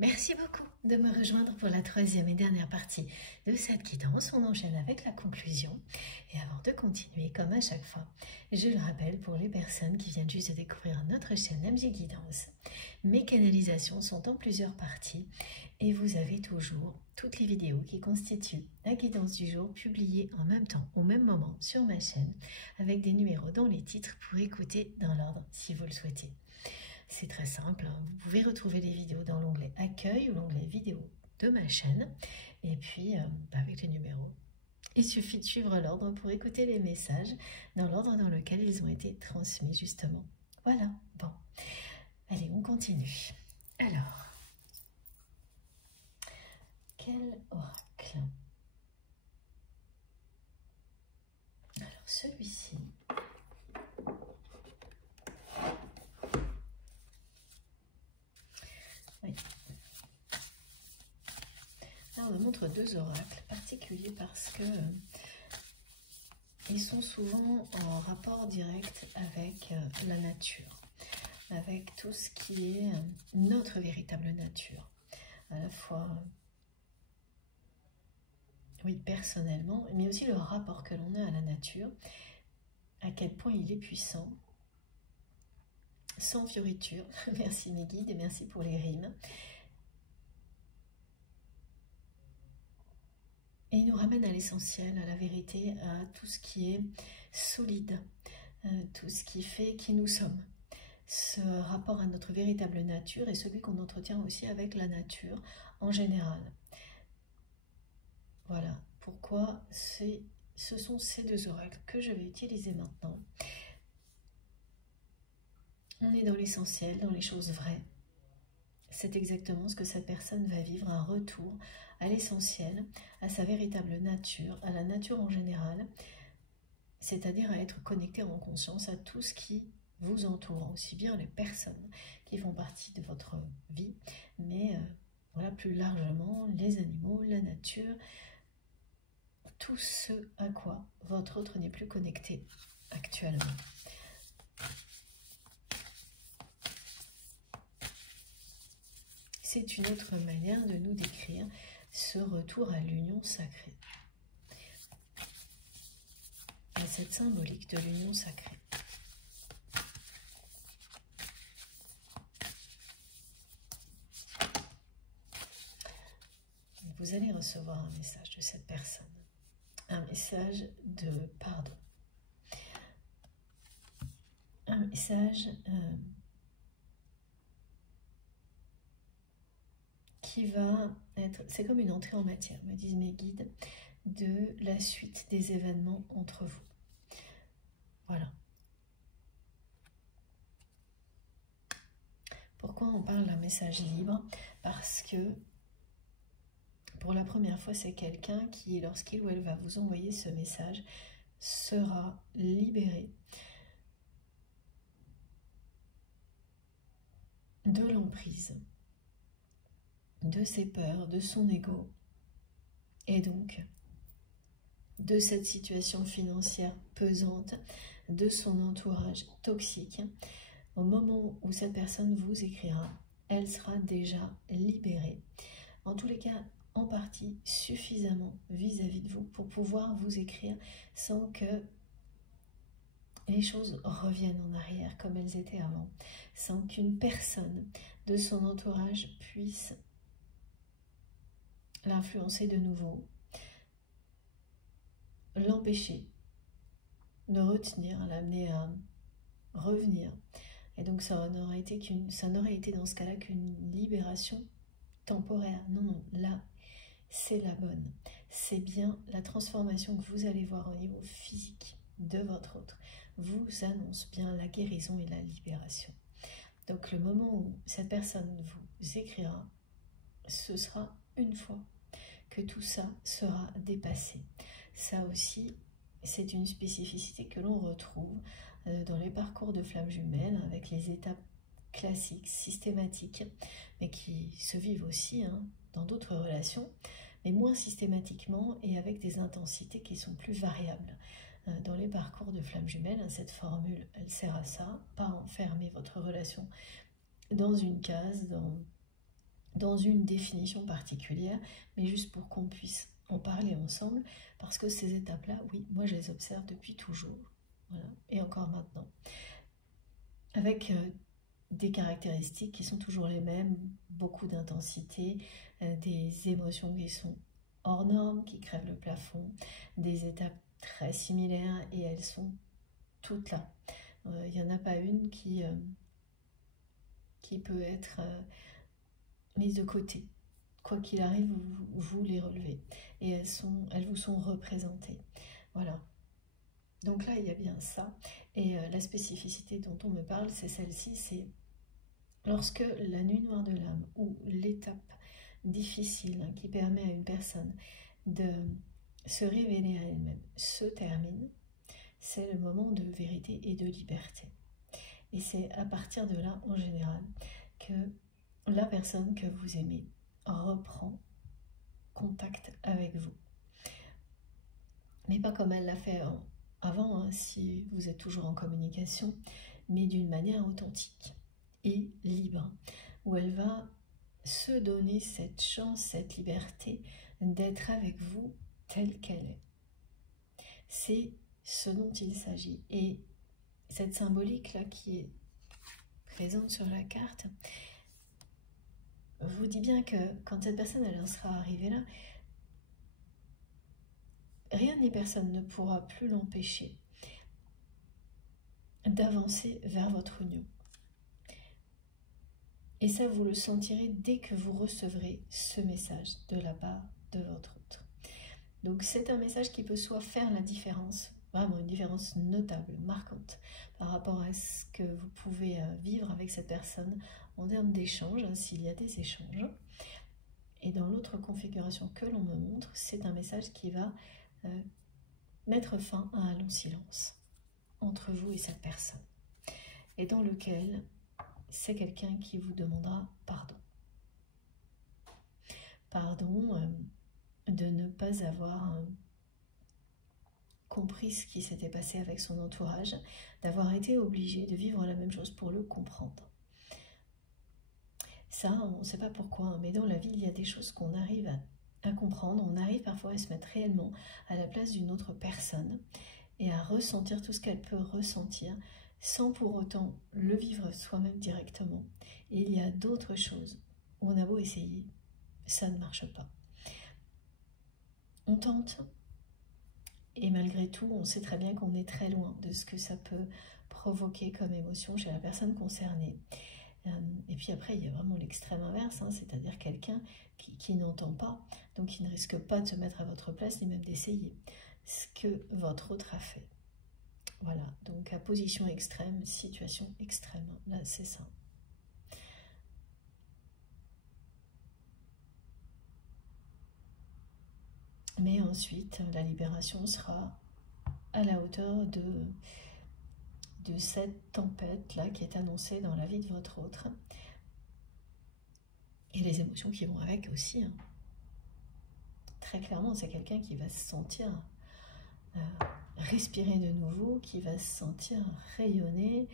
Merci beaucoup de me rejoindre pour la troisième et dernière partie de cette guidance. On enchaîne avec la conclusion. Et avant de continuer, comme à chaque fois, je le rappelle pour les personnes qui viennent juste de découvrir notre chaîne MJ Guidance, mes canalisations sont en plusieurs parties et vous avez toujours toutes les vidéos qui constituent la guidance du jour publiées en même temps, au même moment sur ma chaîne, avec des numéros dans les titres pour écouter dans l'ordre si vous le souhaitez. C'est très simple, hein. Vous pouvez retrouver les vidéos dans l'onglet Accueil ou l'onglet Vidéo de ma chaîne. Et puis, avec les numéros, il suffit de suivre l'ordre pour écouter les messages dans l'ordre dans lequel ils ont été transmis, justement. Voilà, bon. Allez, on continue. Alors, quel oracle? Alors, celui-ci... Oui. Là, on me montre deux oracles particuliers parce que ils sont souvent en rapport direct avec la nature, avec tout ce qui est notre véritable nature, à la fois, oui, personnellement, mais aussi le rapport que l'on a à la nature, à quel point il est puissant, sans fioriture. Merci mes guides et merci pour les rimes. Et il nous ramène à l'essentiel, à la vérité, à tout ce qui est solide, tout ce qui fait qui nous sommes. Ce rapport à notre véritable nature est celui qu'on entretient aussi avec la nature en général. Voilà pourquoi ce sont ces deux oracles que je vais utiliser maintenant. On est dans l'essentiel, dans les choses vraies. C'est exactement ce que cette personne va vivre, un retour à l'essentiel, à sa véritable nature, à la nature en général, c'est-à-dire à être connecté en conscience à tout ce qui vous entoure, aussi bien les personnes qui font partie de votre vie, mais voilà, plus largement, les animaux, la nature, tout ce à quoi votre autre n'est plus connecté actuellement. C'est une autre manière de nous décrire ce retour à l'union sacrée, à cette symbolique de l'union sacrée. Vous allez recevoir un message de cette personne, un message de pardon, un message qui va être, c'est comme une entrée en matière, me disent mes guides, de la suite des événements entre vous. Voilà. Pourquoi on parle d'un message libre? Parce que pour la première fois, c'est quelqu'un qui, lorsqu'il ou elle va vous envoyer ce message, sera libéré de l'emprise, de ses peurs, de son ego, et donc de cette situation financière pesante, de son entourage toxique. Au moment où cette personne vous écrira, elle sera déjà libérée. En tous les cas, en partie suffisamment vis-à-vis de vous pour pouvoir vous écrire sans que les choses reviennent en arrière comme elles étaient avant, sans qu'une personne de son entourage puisse l'influencer de nouveau, l'empêcher de retenir, l'amener à revenir. Et donc ça n'aurait été dans ce cas-là qu'une libération temporaire. Non, non, là, c'est la bonne. C'est bien la transformation que vous allez voir au niveau physique de votre autre vous annonce bien la guérison et la libération. Donc le moment où cette personne vous écrira, ce sera une fois que tout ça sera dépassé. Ça aussi, c'est une spécificité que l'on retrouve dans les parcours de flammes jumelles, avec les étapes classiques, systématiques, mais qui se vivent aussi dans d'autres relations, mais moins systématiquement et avec des intensités qui sont plus variables. Dans les parcours de flammes jumelles, cette formule, elle sert à ça, pas enfermer votre relation dans une case, dans dans une définition particulière, mais juste pour qu'on puisse en parler ensemble, parce que ces étapes-là, oui, moi je les observe depuis toujours, voilà, et encore maintenant, avec des caractéristiques qui sont toujours les mêmes, beaucoup d'intensité, des émotions qui sont hors normes, qui crèvent le plafond, des étapes très similaires, et elles sont toutes là. Il n'y en a pas une qui peut être mise de côté. Quoi qu'il arrive, vous les relevez. Et elles vous sont représentées. Voilà. Donc là, il y a bien ça. Et la spécificité dont on me parle, c'est celle-ci, c'est lorsque la nuit noire de l'âme, ou l'étape difficile qui permet à une personne de se révéler à elle-même, se termine, c'est le moment de vérité et de liberté. Et c'est à partir de là, en général, que la personne que vous aimez reprend contact avec vous. Mais pas comme elle l'a fait avant, hein, si vous êtes toujours en communication, mais d'une manière authentique et libre, où elle va se donner cette chance, cette liberté d'être avec vous telle qu'elle est. C'est ce dont il s'agit. Et cette symbolique-là qui est présente sur la carte vous dit bien que quand cette personne elle en sera arrivée là, rien ni personne ne pourra plus l'empêcher d'avancer vers votre union. Et ça, vous le sentirez dès que vous recevrez ce message de la part de votre autre. Donc c'est un message qui peut soit faire la différence, vraiment une différence notable, marquante, par rapport à ce que vous pouvez vivre avec cette personne en termes d'échanges, s'il y a des échanges. Et dans l'autre configuration que l'on me montre, c'est un message qui va mettre fin à un long silence entre vous et cette personne, et dans lequel c'est quelqu'un qui vous demandera pardon. Pardon de ne pas avoir compris ce qui s'était passé avec son entourage, d'avoir été obligé de vivre la même chose pour le comprendre. Ça, on ne sait pas pourquoi, mais dans la vie, il y a des choses qu'on arrive à comprendre. On arrive parfois à se mettre réellement à la place d'une autre personne et à ressentir tout ce qu'elle peut ressentir sans pour autant le vivre soi-même directement. Et il y a d'autres choses où on a beau essayer, ça ne marche pas. On tente, et malgré tout, on sait très bien qu'on est très loin de ce que ça peut provoquer comme émotion chez la personne concernée. Et puis après, il y a vraiment l'extrême inverse, hein, c'est-à-dire quelqu'un qui n'entend pas, donc qui ne risque pas de se mettre à votre place, ni même d'essayer ce que votre autre a fait. Voilà, donc à position extrême, situation extrême, là c'est ça. Mais ensuite, la libération sera à la hauteur de cette tempête-là qui est annoncée dans la vie de votre autre. Et les émotions qui vont avec aussi. Hein. Très clairement, c'est quelqu'un qui va se sentir respirer de nouveau, qui va se sentir rayonner,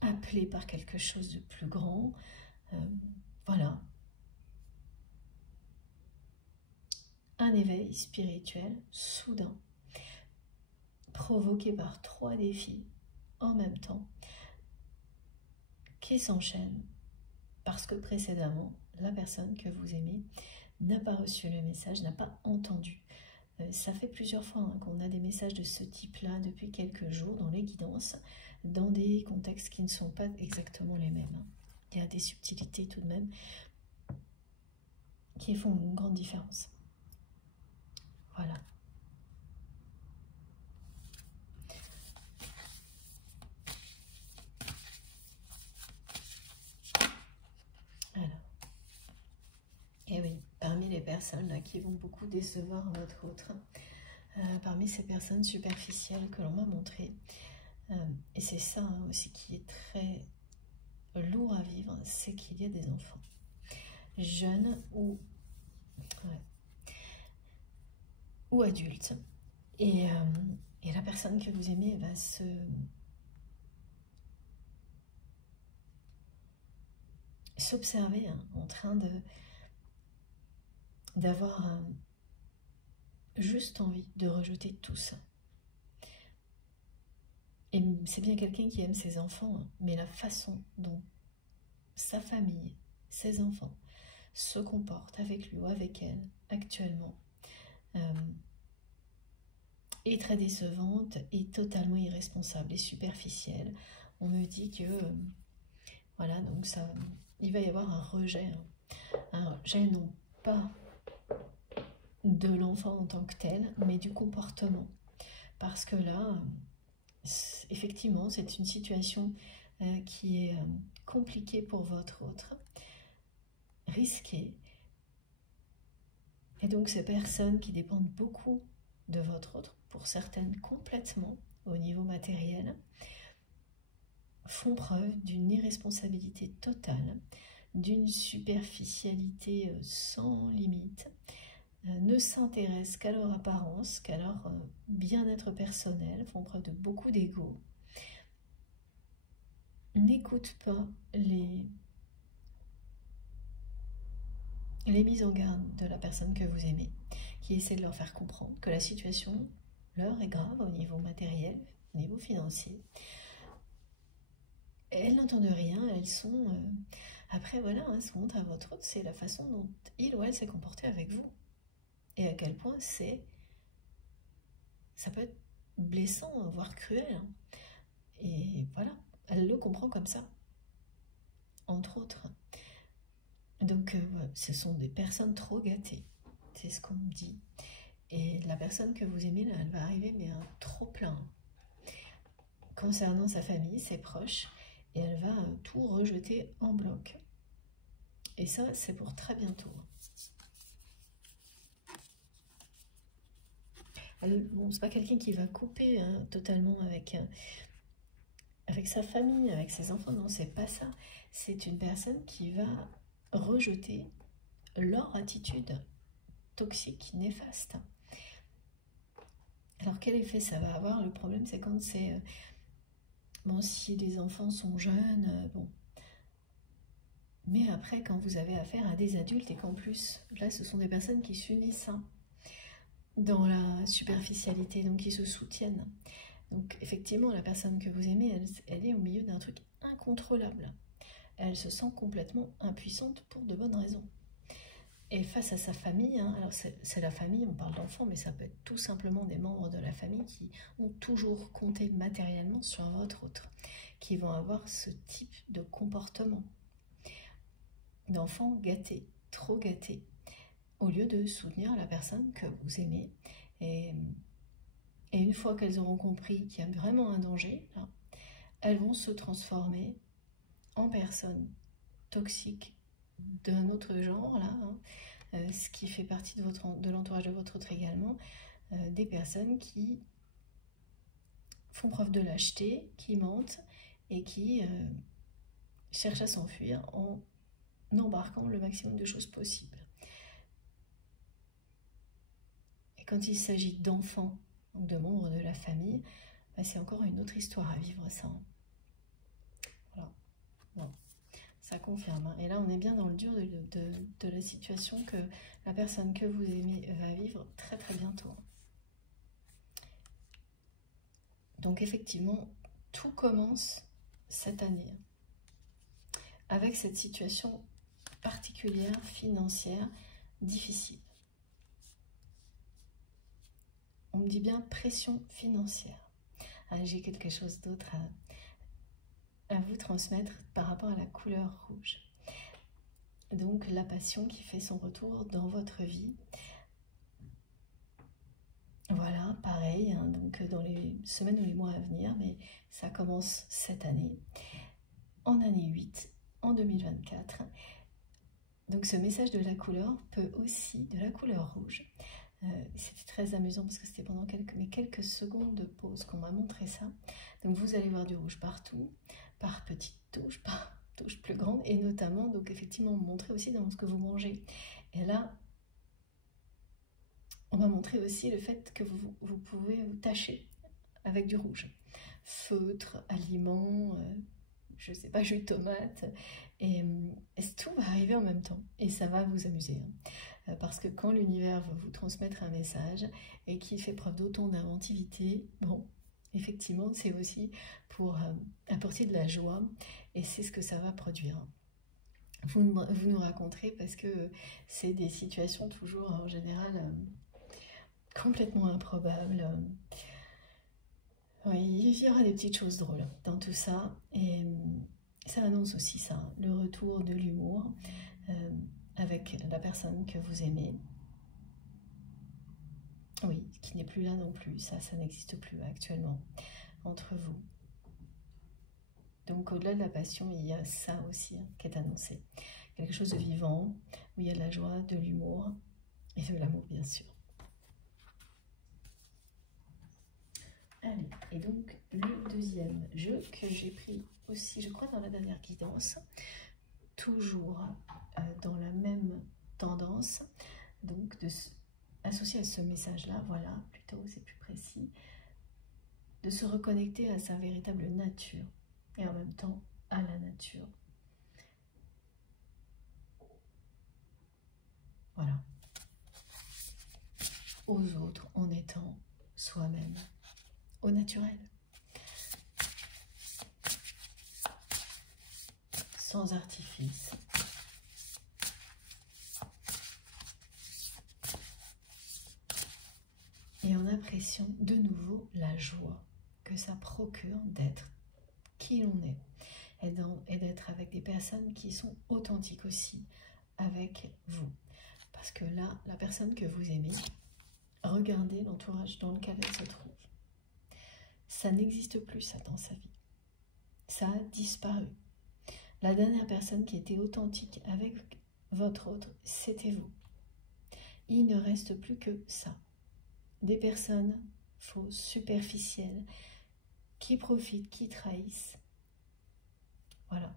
appelé par quelque chose de plus grand. Voilà. Un éveil spirituel soudain, provoqué par 3 défis en même temps, qui s'enchaînent parce que précédemment, la personne que vous aimez n'a pas reçu le message, n'a pas entendu. Ça fait plusieurs fois qu'on a des messages de ce type-là depuis quelques jours dans les guidances, dans des contextes qui ne sont pas exactement les mêmes. Il y a des subtilités tout de même qui font une grande différence. Voilà. Alors. Et oui, parmi les personnes là, qui vont beaucoup décevoir votre autre, parmi ces personnes superficielles que l'on m'a montrées, et c'est ça aussi qui est très lourd à vivre, c'est qu'il y a des enfants jeunes ou adultes, et la personne que vous aimez va s'observer hein, en train d'avoir juste envie de rejeter tout ça. Et c'est bien quelqu'un qui aime ses enfants, hein, mais la façon dont sa famille, ses enfants, se comportent avec lui ou avec elle actuellement est très décevante et totalement irresponsable et superficielle. On me dit que voilà, donc ça, il va y avoir un rejet non pas de l'enfant en tant que tel, mais du comportement. Parce que là, effectivement, c'est une situation qui est compliquée pour votre autre, risquée. Et donc ces personnes qui dépendent beaucoup de votre autre, pour certaines complètement au niveau matériel, font preuve d'une irresponsabilité totale, d'une superficialité sans limite, ne s'intéressent qu'à leur apparence, qu'à leur bien-être personnel, font preuve de beaucoup d'ego, n'écoutent pas les mises en garde de la personne que vous aimez, qui essaie de leur faire comprendre que la situation leur est grave au niveau matériel, au niveau financier. Elles n'entendent rien, elles sont... Après, voilà, hein, ce qu'on montre à votre autre, c'est la façon dont il ou elle s'est comporté avec vous. Et à quel point ça peut être blessant, voire cruel. Hein. Et voilà, elle le comprend comme ça, entre autres. Donc, ce sont des personnes trop gâtées, c'est ce qu'on me dit. Et la personne que vous aimez, là, elle va arriver, mais un trop plein. Concernant sa famille, ses proches, et elle va tout rejeter en bloc. Et ça, c'est pour très bientôt. Bon, c'est pas quelqu'un qui va couper hein, totalement avec sa famille, avec ses enfants, non, c'est pas ça. C'est une personne qui va rejeter leur attitude toxique, néfaste. Alors quel effet ça va avoir? Le problème c'est quand c'est... bon, si les enfants sont jeunes, bon. Mais après, quand vous avez affaire à des adultes et qu'en plus, là, ce sont des personnes qui s'unissent hein, dans la superficialité, donc qui se soutiennent. Donc effectivement, la personne que vous aimez, elle est au milieu d'un truc incontrôlable. Elle se sent complètement impuissante pour de bonnes raisons. Et face à sa famille, hein, alors c'est la famille, on parle d'enfants, mais ça peut être tout simplement des membres de la famille qui ont toujours compté matériellement sur votre autre, qui vont avoir ce type de comportement d'enfants gâtés, trop gâtés, au lieu de soutenir la personne que vous aimez. Et une fois qu'elles auront compris qu'il y a vraiment un danger, là, elles vont se transformer en personnes toxiques d'un autre genre, là, hein, ce qui fait partie de l'entourage de votre autre également, des personnes qui font preuve de lâcheté, qui mentent et qui cherchent à s'enfuir en embarquant le maximum de choses possibles. Et quand il s'agit d'enfants, de membres de la famille, bah c'est encore une autre histoire à vivre ça. Voilà. Non. Ça confirme. Hein. Et là, on est bien dans le dur de la situation que la personne que vous aimez va vivre très très bientôt. Donc effectivement, tout commence cette année avec cette situation particulière, financière, difficile. On me dit bien pression financière. J'ai quelque chose d'autre à vous transmettre par rapport à la couleur rouge. Donc la passion qui fait son retour dans votre vie. Voilà, pareil, hein, donc dans les semaines ou les mois à venir, mais ça commence cette année, en année 8, en 2024. Donc ce message de la couleur peut aussi, de la couleur rouge, c'était très amusant parce que c'était pendant quelques secondes de pause qu'on m'a montré ça. Donc vous allez voir du rouge partout, par petites touches, par touches plus grandes, et notamment, donc effectivement, montrer aussi dans ce que vous mangez. Et là, on m'a montré aussi le fait que vous pouvez vous tacher avec du rouge. Feutre, aliments, je sais pas, jus de tomate. Et tout va arriver en même temps. Et ça va vous amuser. Hein. Parce que quand l'univers veut vous transmettre un message et qu'il fait preuve d'autant d'inventivité, bon, effectivement, c'est aussi pour apporter de la joie. Et c'est ce que ça va produire. Vous nous raconterez parce que c'est des situations toujours en général complètement improbables. Oui, il y aura des petites choses drôles dans tout ça. Et ça annonce aussi ça, le retour de l'humour avec la personne que vous aimez. Oui, qui n'est plus là non plus, ça n'existe plus actuellement entre vous. Donc au-delà de la passion, il y a ça aussi qui est annoncé. Quelque chose de vivant, où il y a de la joie, de l'humour et de l'amour bien sûr. Allez, et donc le deuxième jeu que j'ai pris aussi, je crois, dans la dernière guidance, toujours dans la même tendance, donc associé à ce message-là, voilà, plutôt c'est plus précis, de se reconnecter à sa véritable nature et en même temps à la nature. Voilà. Aux autres en étant soi-même, au naturel. Sans artifice. Et en appréciant de nouveau la joie que ça procure d'être qui l'on est et d'être avec des personnes qui sont authentiques aussi avec vous. Parce que là, la personne que vous aimez, regardez l'entourage dans lequel elle se trouve. Ça n'existe plus ça dans sa vie. Ça a disparu. La dernière personne qui était authentique avec votre autre, c'était vous. Il ne reste plus que ça. Des personnes fausses, superficielles, qui profitent, qui trahissent. Voilà.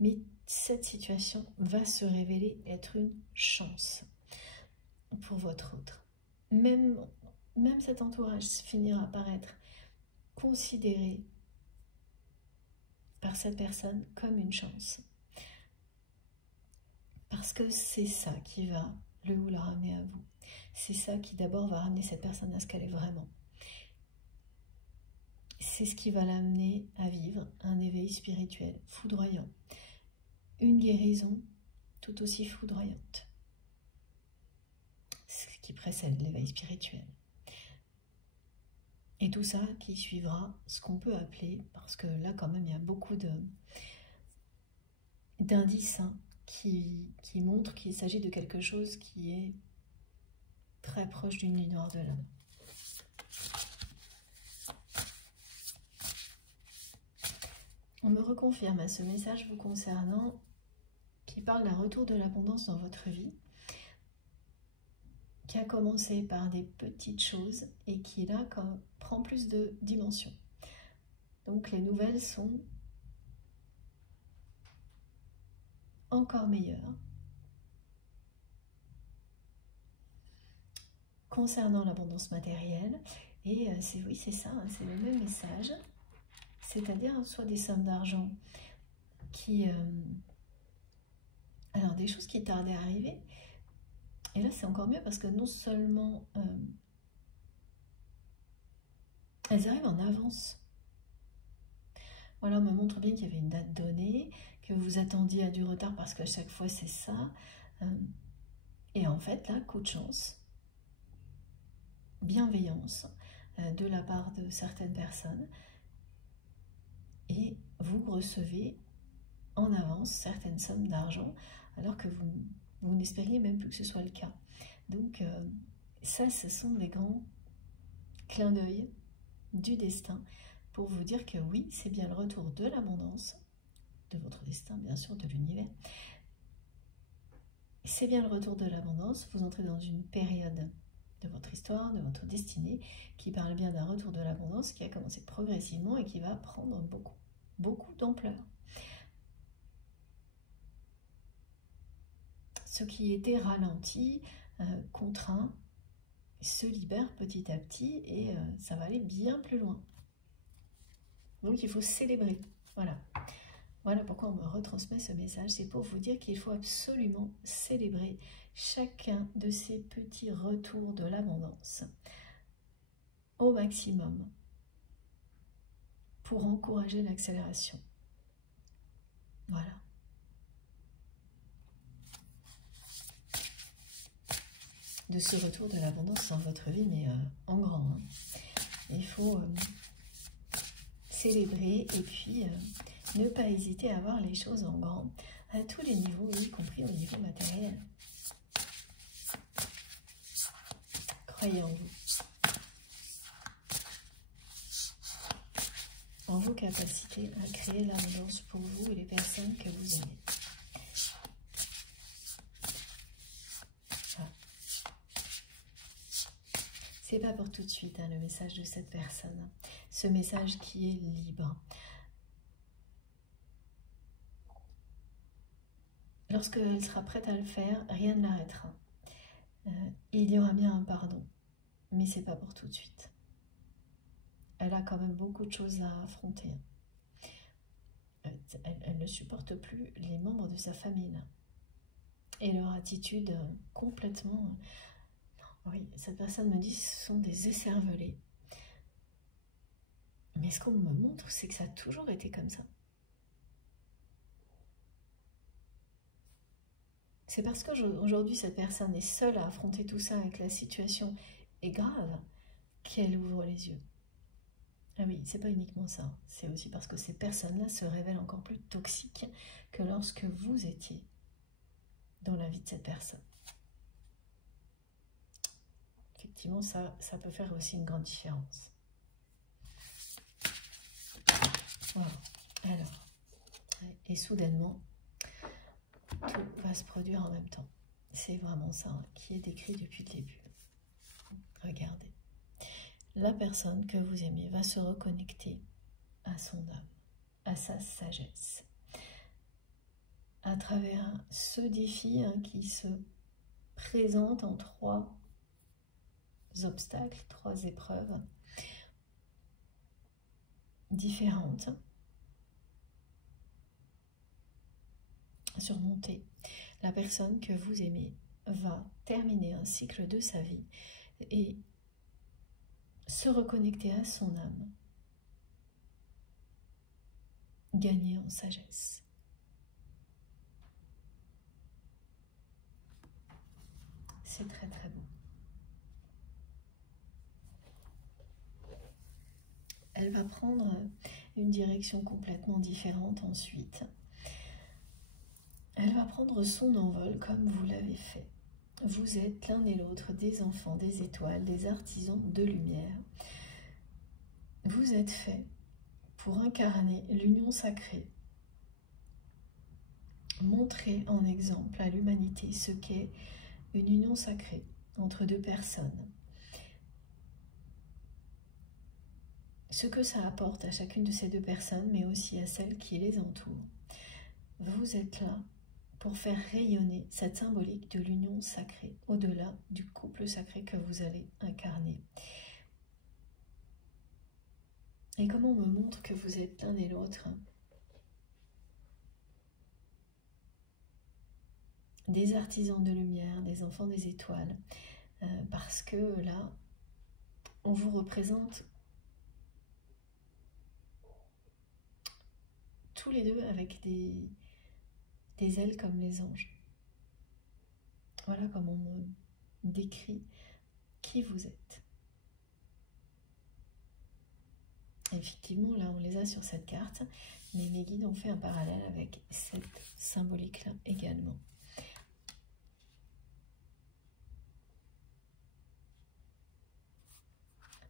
Mais cette situation va se révéler être une chance pour votre autre. Même cet entourage finira par être considéré par cette personne comme une chance. Parce que c'est ça qui va le ou la ramener à vous. C'est ça qui d'abord va ramener cette personne à ce qu'elle est vraiment. C'est ce qui va l'amener à vivre un éveil spirituel foudroyant. Une guérison tout aussi foudroyante. Ce qui précède l'éveil spirituel. Et tout ça qui suivra ce qu'on peut appeler, parce que là quand même il y a beaucoup d'indices qui montrent qu'il s'agit de quelque chose qui est très proche d'une nuit noire de l'âme. On me reconfirme à ce message vous concernant qui parle d'un retour de l'abondance dans votre vie, qui a commencé par des petites choses et qui là prend plus de dimensions. Donc les nouvelles sont encore meilleures. Concernant l'abondance matérielle, et oui, c'est ça, hein, c'est le même message, c'est-à-dire soit des sommes d'argent qui... alors, des choses qui tardaient à arriver, et là c'est encore mieux parce que non seulement elles arrivent en avance. Voilà, on me montre bien qu'il y avait une date donnée, que vous attendiez à du retard parce qu'à chaque fois c'est ça. Et en fait, là, coup de chance, bienveillance de la part de certaines personnes, et vous recevez en avance certaines sommes d'argent alors que vous n'espériez même plus que ce soit le cas. Donc ça, ce sont des grands clins d'œil du destin pour vous dire que oui, c'est bien le retour de l'abondance, de votre destin bien sûr, de l'univers. C'est bien le retour de l'abondance, vous entrez dans une période de votre histoire, de votre destinée, qui parle bien d'un retour de l'abondance qui a commencé progressivement et qui va prendre beaucoup d'ampleur. Ce qui était ralenti, contraint, se libère petit à petit et ça va aller bien plus loin. Donc il faut célébrer. Voilà. Voilà pourquoi on me retransmet ce message. C'est pour vous dire qu'il faut absolument célébrer chacun de ces petits retours de l'abondance au maximum pour encourager l'accélération. Voilà. De ce retour de l'abondance dans votre vie, mais en grand. Hein. Il faut célébrer et puis ne pas hésiter à voir les choses en grand, à tous les niveaux, y compris au niveau matériel. Croyez en vous. En vos capacités à créer l'abondance pour vous et les personnes que vous aimez. Voilà. C'est pas pour tout de suite hein, le message de cette personne. Ce message qui est libre. Lorsqu'elle sera prête à le faire, rien ne l'arrêtera. Il y aura bien un pardon, mais c'est pas pour tout de suite. Elle a quand même beaucoup de choses à affronter. Elle ne supporte plus les membres de sa famille là. Et leur attitude complètement... Oui, cette personne me dit que ce sont des écervelés. Mais ce qu'on me montre, c'est que ça a toujours été comme ça. C'est parce qu'aujourd'hui, cette personne est seule à affronter tout ça, avec la situation est grave, qu'elle ouvre les yeux. Ah oui, c'est pas uniquement ça. C'est aussi parce que ces personnes-là se révèlent encore plus toxiques que lorsque vous étiez dans la vie de cette personne. Effectivement, ça peut faire aussi une grande différence. Voilà. Alors, et soudainement, tout va se produire en même temps. C'est vraiment ça hein, qui est décrit depuis le début. Regardez. La personne que vous aimez va se reconnecter à son âme, à sa sagesse. À travers ce défi hein, qui se présente en 3 obstacles, 3 épreuves différentes à surmonter. La personne que vous aimez va terminer un cycle de sa vie et se reconnecter à son âme, gagner en sagesse. C'est très très beau. Elle va prendre une direction complètement différente ensuite. Elle va prendre son envol comme vous l'avez fait. Vous êtes l'un et l'autre des enfants, des étoiles, des artisans de lumière. Vous êtes faits pour incarner l'union sacrée. Montrer en exemple à l'humanité ce qu'est une union sacrée entre 2 personnes. Ce que ça apporte à chacune de ces 2 personnes, mais aussi à celles qui les entourent. Vous êtes là pour faire rayonner cette symbolique de l'union sacrée, au-delà du couple sacré que vous allez incarner. Et comment on me montre que vous êtes l'un et l'autre des artisans de lumière, des enfants des étoiles, parce que là, on vous représente tous les 2 avec des ailes comme les anges. Voilà comment on me décrit qui vous êtes. Effectivement, là, on les a sur cette carte, mais mes guides ont fait un parallèle avec cette symbolique-là également.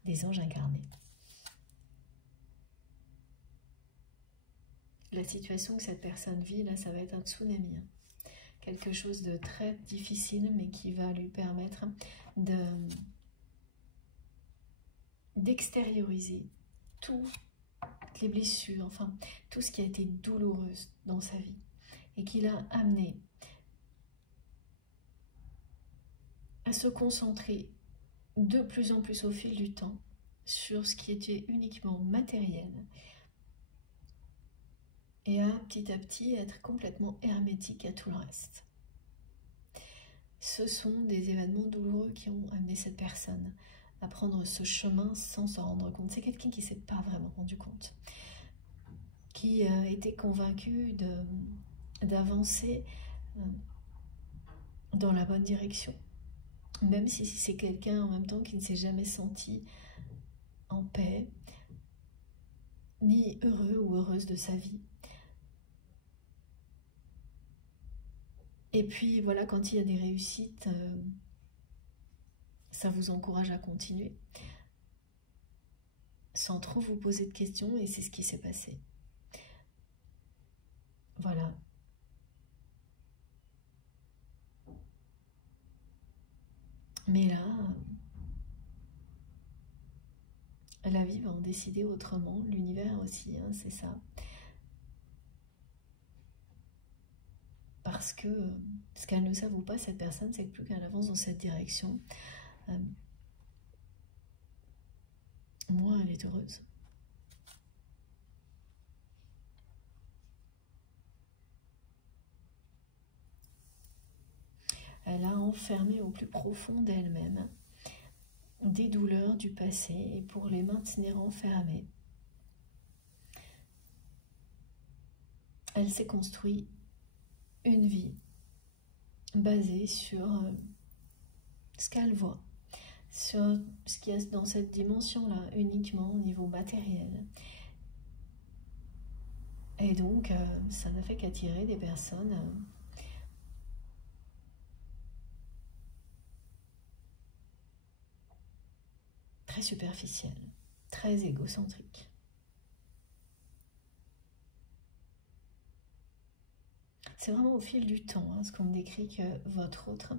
Des anges incarnés. La situation que cette personne vit, là, ça va être un tsunami. Quelque chose de très difficile, mais qui va lui permettre d'extérioriser toutes les blessures, enfin, tout ce qui a été douloureux dans sa vie et qui l'a amené à se concentrer de plus en plus au fil du temps sur ce qui était uniquement matériel et à petit être complètement hermétique à tout le reste. Ce sont des événements douloureux qui ont amené cette personne à prendre ce chemin sans s'en rendre compte. C'est quelqu'un qui ne s'est pas vraiment rendu compte, qui était convaincu d'avancer dans la bonne direction, même si c'est quelqu'un en même temps qui ne s'est jamais senti en paix, ni heureux ou heureuse de sa vie. Et puis voilà, quand il y a des réussites, ça vous encourage à continuer, sans trop vous poser de questions, et c'est ce qui s'est passé. Voilà. Mais là, la vie va en décider autrement, l'univers aussi, hein, c'est ça. Parce que ce qu'elle ne savoure pas, cette personne, c'est que plus qu'elle avance dans cette direction, moins elle est heureuse. Elle a enfermé au plus profond d'elle-même des douleurs du passé, et pour les maintenir enfermées, elle s'est construit une vie basée sur ce qu'elle voit, sur ce qu'il y a dans cette dimension-là, uniquement au niveau matériel. Et donc, ça n'a fait qu'attirer des personnes très superficielles, très égocentriques. C'est vraiment au fil du temps, hein, ce qu'on me décrit, que votre autre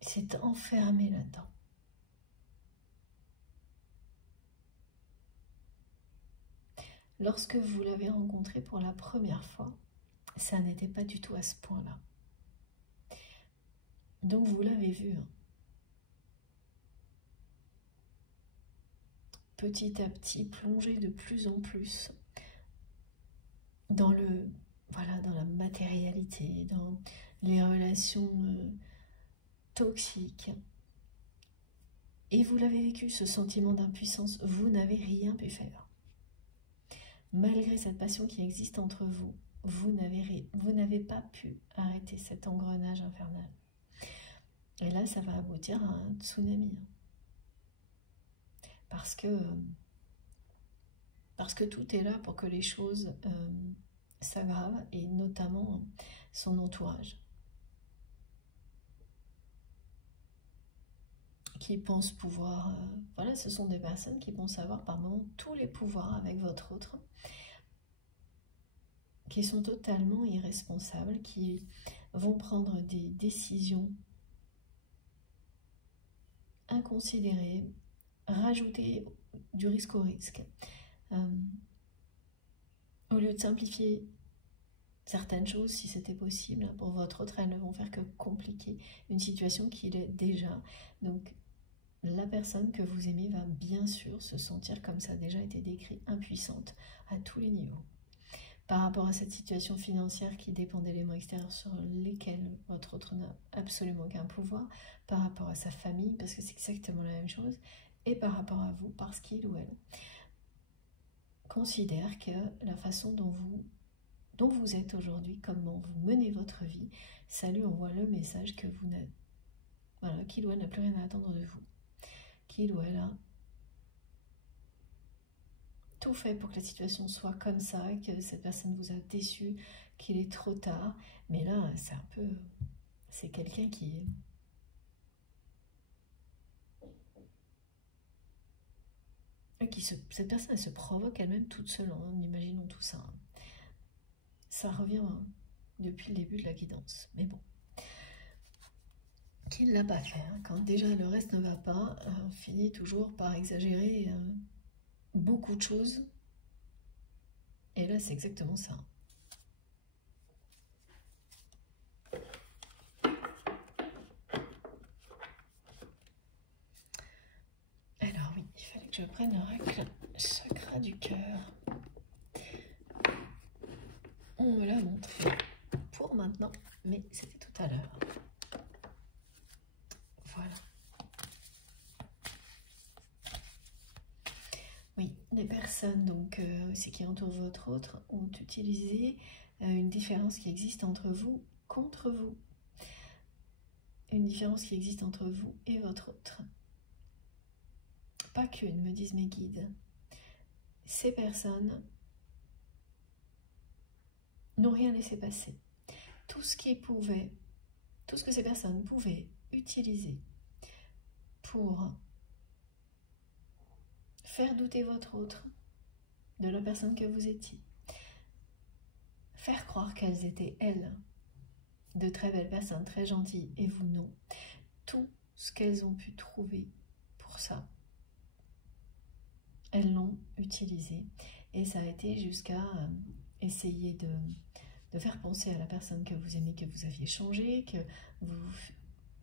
s'est enfermé là-dedans. Lorsque vous l'avez rencontré pour la première fois, ça n'était pas du tout à ce point-là. Donc vous l'avez vu, hein. Petit à petit, plonger de plus en plus dans dans la matérialité, dans les relations toxiques. Et vous l'avez vécu, ce sentiment d'impuissance, vous n'avez rien pu faire. Malgré cette passion qui existe entre vous, vous n'avez pas pu arrêter cet engrenage infernal. Et là, ça va aboutir à un tsunami. Parce que tout est là pour que les choses s'aggravent, et notamment son entourage, qui pensent pouvoir... voilà, ce sont des personnes qui pensent avoir par moments tous les pouvoirs avec votre autre, qui sont totalement irresponsables, qui vont prendre des décisions inconsidérées, rajouter du risque au risque. Au lieu de simplifier certaines choses, si c'était possible, pour votre autre, elles ne vont faire que compliquer une situation qui l'est déjà. Donc, la personne que vous aimez va bien sûr se sentir, comme ça a déjà été décrit, impuissante à tous les niveaux. Par rapport à cette situation financière qui dépend d'éléments extérieurs sur lesquels votre autre n'a absolument aucun pouvoir, par rapport à sa famille, parce que c'est exactement la même chose, et par rapport à vous, parce qu'il ou elle considère que la façon dont vous êtes aujourd'hui, comment vous menez votre vie, ça lui envoie le message que vous n'êtes... Voilà, qu'il ou elle n'a plus rien à attendre de vous. Qu'il ou elle a tout fait pour que la situation soit comme ça, que cette personne vous a déçu, qu'il est trop tard. Mais là, c'est un peu... C'est quelqu'un qui... Cette personne, elle se provoque elle-même toute seule, en imaginant tout ça. Ça revient depuis le début de la guidance. Mais bon. Qui ne l'a pas fait, hein. Quand déjà le reste ne va pas, on finit toujours par exagérer beaucoup de choses. Et là, c'est exactement ça. je prenne l'oracle chakra du cœur. On me l'a montré pour maintenant, mais c'était tout à l'heure. Voilà. Oui, les personnes donc c'est qui entourent votre autre ont utilisé une différence qui existe entre vous contre vous. Une différence qui existe entre vous et votre autre. Pas qu'une, me disent mes guides. Ces personnes n'ont rien laissé passer. Tout ce que ces personnes pouvaient utiliser pour faire douter votre autre de la personne que vous étiez, faire croire qu'elles étaient, elles, de très belles personnes, très gentilles, et vous non. Tout ce qu'elles ont pu trouver pour ça, elles l'ont utilisé. Et ça a été jusqu'à essayer de faire penser à la personne que vous aimez que vous aviez changé, que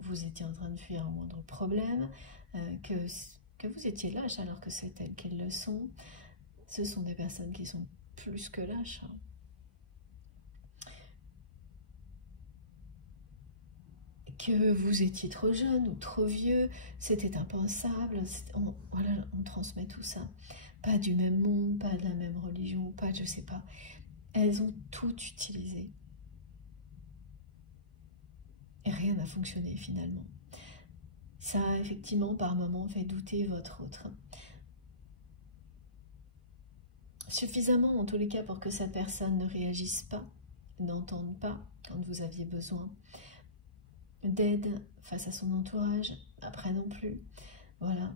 vous étiez en train de fuir un moindre problème, que vous étiez lâche alors que c'est elles qu'elles le sont. Ce sont des personnes qui sont plus que lâches. Que vous étiez trop jeune ou trop vieux, c'était impensable, voilà, on transmet tout ça. Pas du même monde, pas de la même religion, pas de je sais pas. Elles ont tout utilisé. Et rien n'a fonctionné finalement. Ça a effectivement par moments fait douter votre autre. Suffisamment en tous les cas pour que cette personne ne réagisse pas, n'entende pas quand vous aviez besoin d'aide face à son entourage, après non plus, voilà.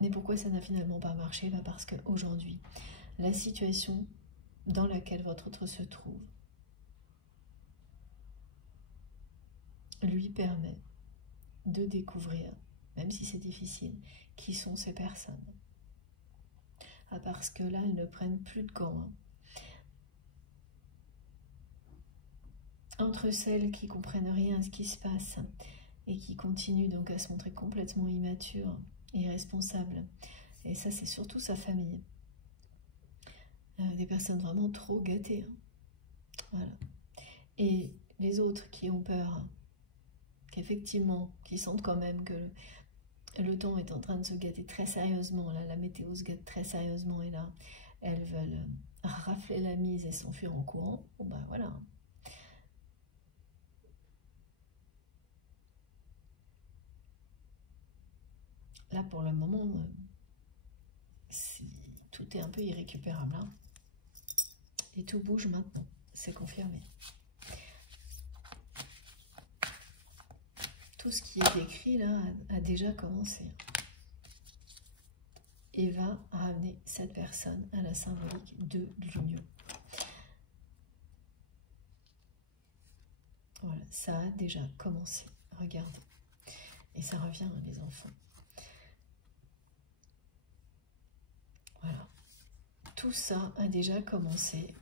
Mais pourquoi ça n'a finalement pas marché? Parce qu'aujourd'hui, la situation dans laquelle votre autre se trouve lui permet de découvrir, même si c'est difficile, qui sont ces personnes. Ah, parce que là, elles ne prennent plus de gants. Entre celles qui comprennent rien à ce qui se passe et qui continuent donc à se montrer complètement immatures, irresponsables, et ça c'est surtout sa famille, des personnes vraiment trop gâtées, voilà. Et les autres qui ont peur, qu'effectivement, qui sentent quand même que le temps est en train de se gâter très sérieusement, là la météo se gâte très sérieusement, et là elles veulent rafler la mise et s'enfuir en courant. Bon ben voilà. Là, pour le moment, tout est un peu irrécupérable. Hein, et tout bouge maintenant, c'est confirmé. Tout ce qui est écrit, là, a déjà commencé. Et va ramener cette personne à la symbolique de l'union. Voilà, ça a déjà commencé. Regardez. Et ça revient, les enfants. Voilà. Tout ça a déjà commencé.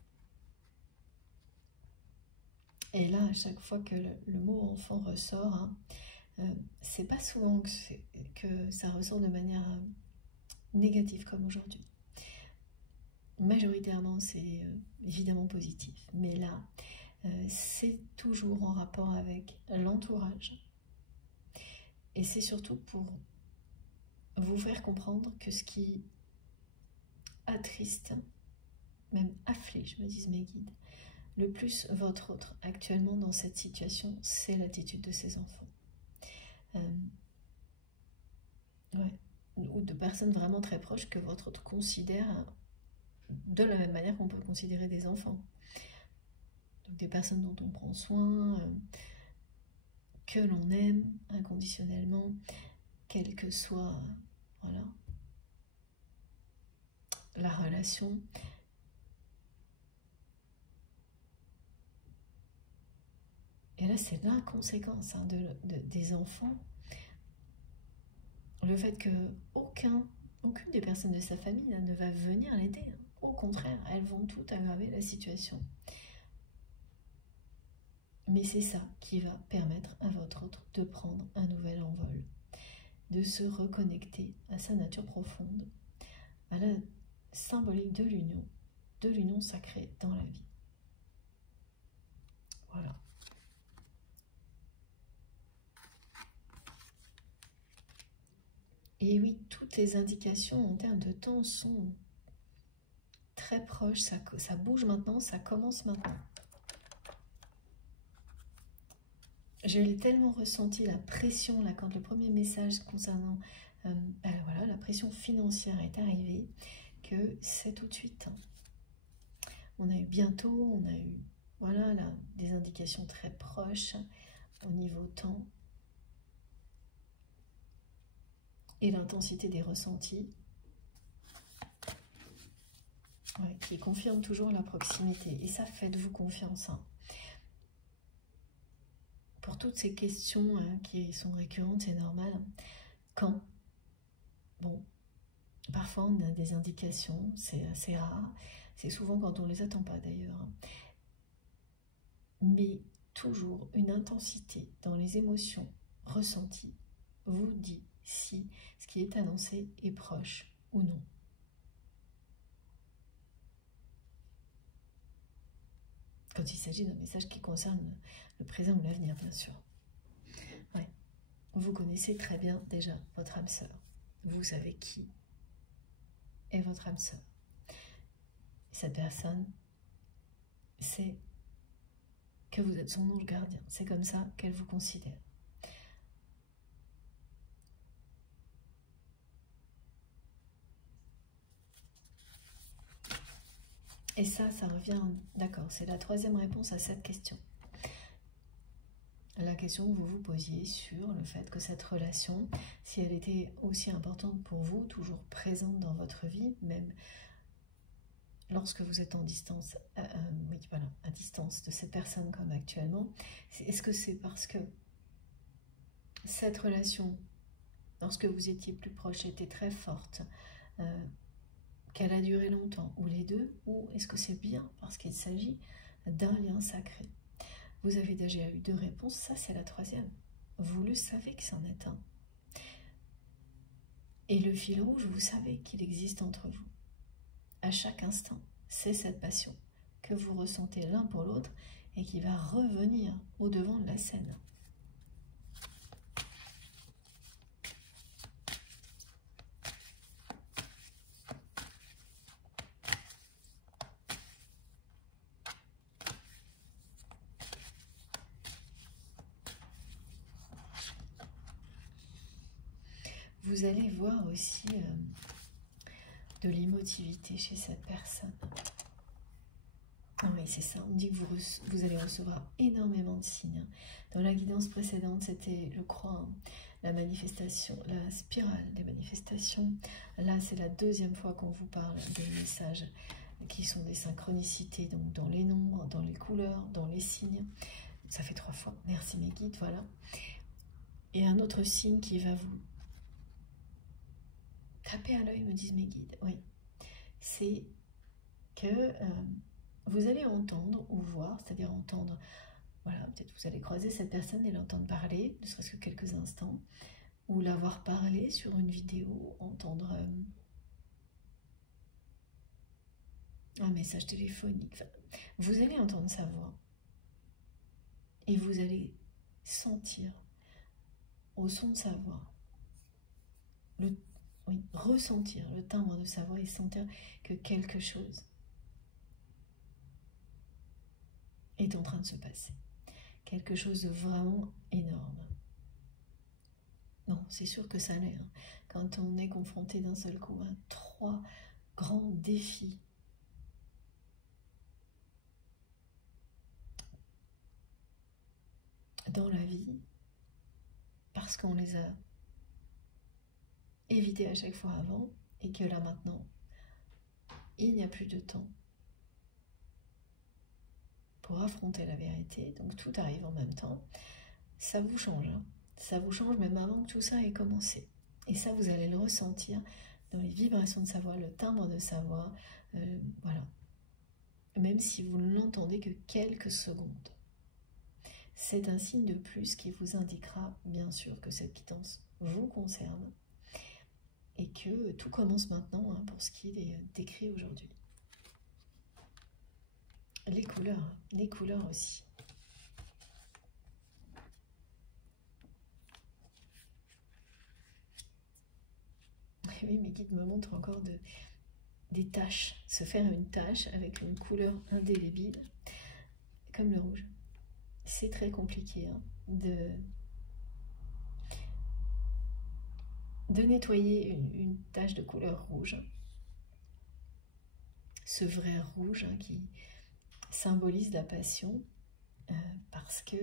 Et là, à chaque fois que le mot enfant ressort, hein, c'est pas souvent que ça ressort de manière négative comme aujourd'hui. Majoritairement, c'est évidemment positif. Mais là, c'est toujours en rapport avec l'entourage. Et c'est surtout pour vous faire comprendre que ce qui attriste, même afflige, me disent mes guides, le plus votre autre actuellement dans cette situation, c'est l'attitude de ses enfants. Ouais. Ou de personnes vraiment très proches que votre autre considère de la même manière qu'on peut considérer des enfants. Donc des personnes dont on prend soin, que l'on aime inconditionnellement, quelle que soit voilà, la relation. Et là, c'est l'inconséquence hein, des enfants. Le fait que aucune des personnes de sa famille ne va venir l'aider. Hein. Au contraire, elles vont tout aggraver la situation. Mais c'est ça qui va permettre à votre autre de prendre un nouvel envol, de se reconnecter à sa nature profonde, à la symbolique de l'union sacrée dans la vie. Voilà. Et oui, toutes les indications en termes de temps sont très proches, ça bouge maintenant, ça commence maintenant. Je l'ai tellement ressenti, la pression, là, quand le premier message concernant voilà, la pression financière est arrivée, que c'est tout de suite. On a eu bientôt, on a eu voilà, là, des indications très proches au niveau temps et l'intensité des ressentis, ouais, qui confirme toujours la proximité. Et ça, faites-vous confiance. Hein. Pour toutes ces questions qui sont récurrentes, c'est normal. Quand? Bon, parfois on a des indications, c'est assez rare. C'est souvent quand on ne les attend pas d'ailleurs. Mais toujours une intensité dans les émotions ressenties vous dit si ce qui est annoncé est proche ou non. Quand il s'agit d'un message qui concerne le présent ou l'avenir, bien sûr. Ouais. Vous connaissez très bien déjà votre âme sœur. Vous savez qui est votre âme sœur. Cette personne sait que vous êtes son ange gardien. C'est comme ça qu'elle vous considère. Et ça revient, d'accord, c'est la troisième réponse à cette question. La question que vous vous posiez sur le fait que cette relation, si elle était aussi importante pour vous, toujours présente dans votre vie, même lorsque vous êtes en distance, oui, voilà, à distance de cette personne comme actuellement, est-ce que c'est parce que cette relation, lorsque vous étiez plus proche, était très forte, qu'elle a duré longtemps, ou les deux, ou est-ce que c'est bien parce qu'il s'agit d'un lien sacré? Vous avez déjà eu 2 réponses, ça c'est la troisième. Vous le savez que c'en est un. Et le fil rouge, vous savez qu'il existe entre vous. À chaque instant, c'est cette passion que vous ressentez l'un pour l'autre et qui va revenir au devant de la scène. Vous allez voir aussi de l'émotivité chez cette personne. Ah oui, c'est ça, on dit que vous allez recevoir énormément de signes. Dans la guidance précédente, c'était, je crois, la manifestation, la spirale des manifestations. Là, c'est la 2e fois qu'on vous parle des messages qui sont des synchronicités, donc dans les nombres, dans les couleurs, dans les signes. Ça fait 3 fois. Merci mes guides, voilà. Et un autre signe qui va vous taper à l'œil, me disent mes guides, oui, c'est que vous allez entendre ou voir, c'est-à-dire entendre, voilà, peut-être vous allez croiser cette personne et l'entendre parler, ne serait-ce que quelques instants, ou l'avoir parlé sur une vidéo, entendre un message téléphonique, enfin, vous allez entendre sa voix et vous allez sentir au son de sa voix, ressentir le timbre de sa voix et sentir que quelque chose est en train de se passer. Quelque chose de vraiment énorme. Non, c'est sûr que ça l'est. Hein. Quand on est confronté d'un seul coup à 3 grands défis dans la vie, parce qu'on les a évités à chaque fois avant, et que là maintenant, il n'y a plus de temps pour affronter la vérité, donc tout arrive en même temps, ça vous change. Hein. Ça vous change même avant que tout ça ait commencé. Et ça, vous allez le ressentir dans les vibrations de sa voix, le timbre de sa voix, voilà. Même si vous ne l'entendez que quelques secondes. c'est un signe de plus qui vous indiquera bien sûr que cette quittance vous concerne et que tout commence maintenant hein, pour ce qui est décrit aujourd'hui. Les couleurs aussi. Et oui, mes guides me montrent encore des taches, se faire une tache avec une couleur indélébile, comme le rouge. C'est très compliqué hein, de nettoyer une tache de couleur rouge. Ce vrai rouge hein, qui symbolise la passion, parce que,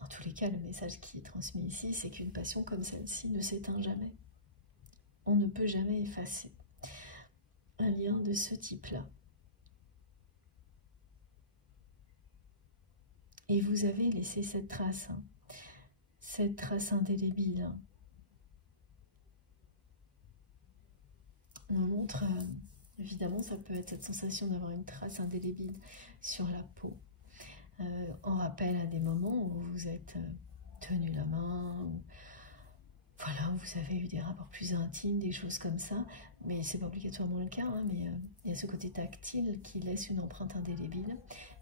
en tous les cas, le message qui est transmis ici, c'est qu'une passion comme celle-ci ne s'éteint jamais. On ne peut jamais effacer un lien de ce type-là. Et vous avez laissé cette trace indélébile. Hein. On montre, évidemment, ça peut être cette sensation d'avoir une trace indélébile sur la peau. En rappel à des moments où vous êtes tenu la main, ou voilà, où vous avez eu des rapports plus intimes, des choses comme ça, mais c'est pas obligatoirement le cas, hein, mais il y a ce côté tactile qui laisse une empreinte indélébile,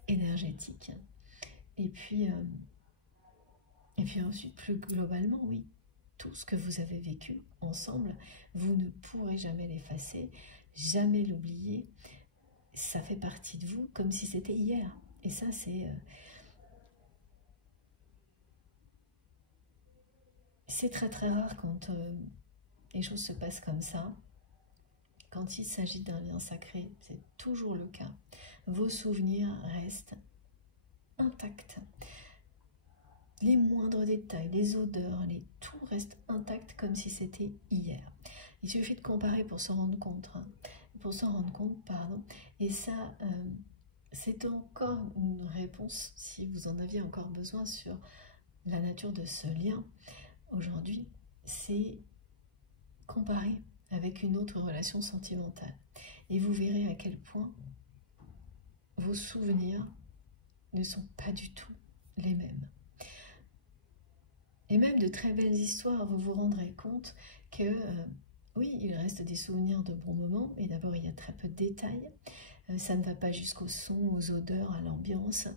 énergétique. Et puis ensuite, plus globalement, oui, tout ce que vous avez vécu ensemble, vous ne pourrez jamais l'effacer, jamais l'oublier. Ça fait partie de vous comme si c'était hier. Et ça, c'est très très rare quand les choses se passent comme ça. Quand il s'agit d'un lien sacré, c'est toujours le cas. Vos souvenirs restent intacts. Les moindres détails, les odeurs, tout reste intact comme si c'était hier. Il suffit de comparer pour s'en rendre compte. Hein, pardon. Et ça, c'est encore une réponse, si vous en aviez encore besoin, sur la nature de ce lien. Aujourd'hui, c'est comparer avec une autre relation sentimentale. Et vous verrez à quel point vos souvenirs ne sont pas du tout les mêmes. Et même de très belles histoires, vous vous rendrez compte que, oui, il reste des souvenirs de bons moments, mais d'abord il y a très peu de détails, ça ne va pas jusqu'au son, aux odeurs, à l'ambiance,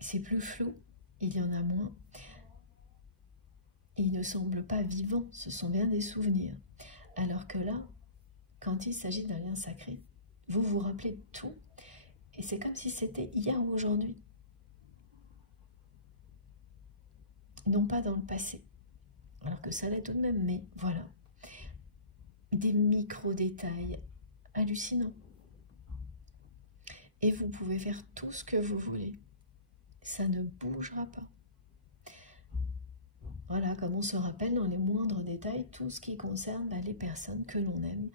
c'est plus flou, il y en a moins, ils ne semblent pas vivants, ce sont bien des souvenirs. Alors que là, quand il s'agit d'un lien sacré, vous vous rappelez de tout, et c'est comme si c'était hier ou aujourd'hui. Non pas dans le passé, alors que ça l'est tout de même, mais voilà. Des micro-détails hallucinants. Et vous pouvez faire tout ce que vous voulez. Ça ne bougera pas. Voilà, comme on se rappelle dans les moindres détails, tout ce qui concerne les personnes que l'on aime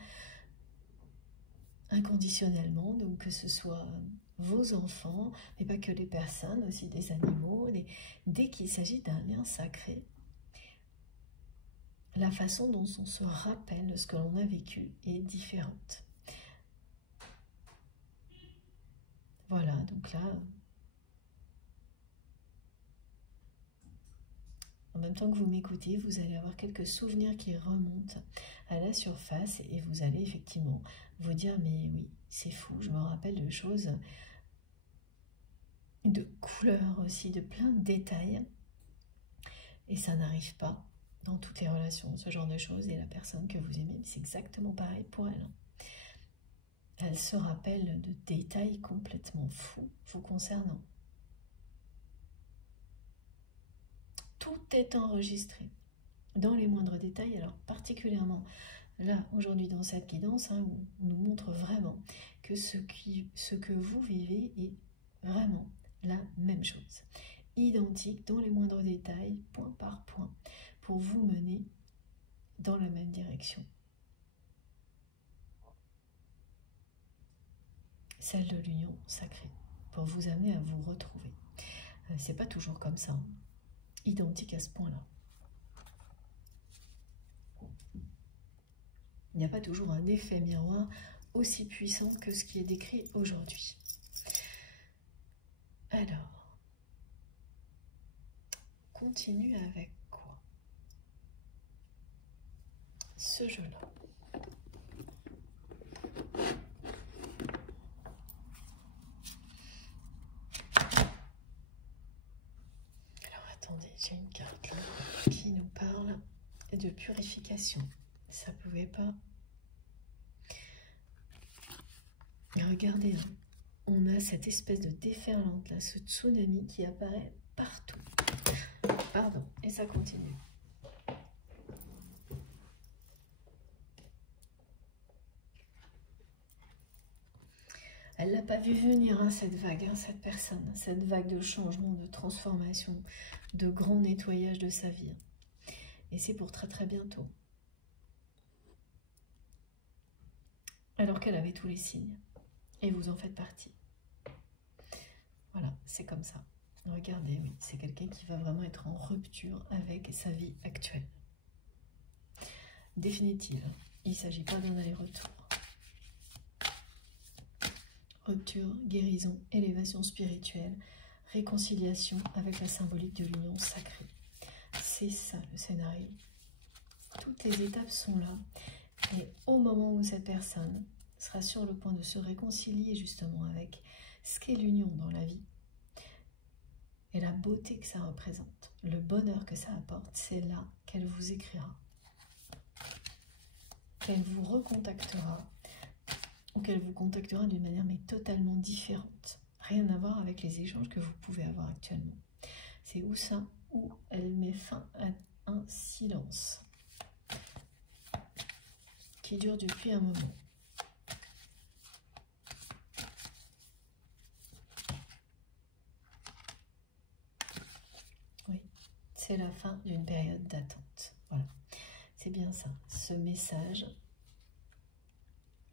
inconditionnellement, donc que ce soit vos enfants, mais pas que les personnes, aussi des animaux, dès qu'il s'agit d'un lien sacré, la façon dont on se rappelle de ce que l'on a vécu est différente. Voilà, donc là, en même temps que vous m'écoutez, vous allez avoir quelques souvenirs qui remontent à la surface et vous allez effectivement vous dire, mais oui, c'est fou, je me rappelle de choses, de couleurs aussi, de plein de détails. Et ça n'arrive pas dans toutes les relations, ce genre de choses. Et la personne que vous aimez, c'est exactement pareil pour elle. Elle se rappelle de détails complètement fous vous concernant. Tout est enregistré dans les moindres détails, alors particulièrement là, aujourd'hui, dans cette guidance, hein, où on nous montre vraiment que ce que vous vivez est vraiment la même chose. Identique dans les moindres détails, point par point, pour vous mener dans la même direction. Celle de l'union sacrée, pour vous amener à vous retrouver. C'est pas toujours comme ça, hein, identique à ce point-là. Il n'y a pas toujours un effet miroir aussi puissant que ce qui est décrit aujourd'hui. Alors, continue avec quoi? Ce jeu-là. Alors attendez, j'ai une carte là qui nous parle de purification. Ça pouvait pas. Regardez, hein, on a cette espèce de déferlante là, ce tsunami qui apparaît partout. Pardon, et ça continue. Elle l'a pas vu venir, hein, cette vague, hein, cette personne, cette vague de changement, de transformation, de grand nettoyage de sa vie. Et c'est pour très très bientôt. Alors qu'elle avait tous les signes. Et vous en faites partie. Voilà, c'est comme ça. Regardez, oui, c'est quelqu'un qui va vraiment être en rupture avec sa vie actuelle. Définitive. Il ne s'agit pas d'un aller-retour. Rupture, guérison, élévation spirituelle, réconciliation avec la symbolique de l'union sacrée. C'est ça le scénario. Toutes les étapes sont là. Et au moment où cette personne sera sur le point de se réconcilier justement avec ce qu'est l'union dans la vie et la beauté que ça représente, le bonheur que ça apporte, c'est là qu'elle vous écrira, qu'elle vous recontactera ou qu'elle vous contactera d'une manière mais totalement différente. Rien à voir avec les échanges que vous pouvez avoir actuellement. C'est où ça, où elle met fin à un silence qui dure depuis un moment. Oui, c'est la fin d'une période d'attente. Voilà, c'est bien ça, ce message.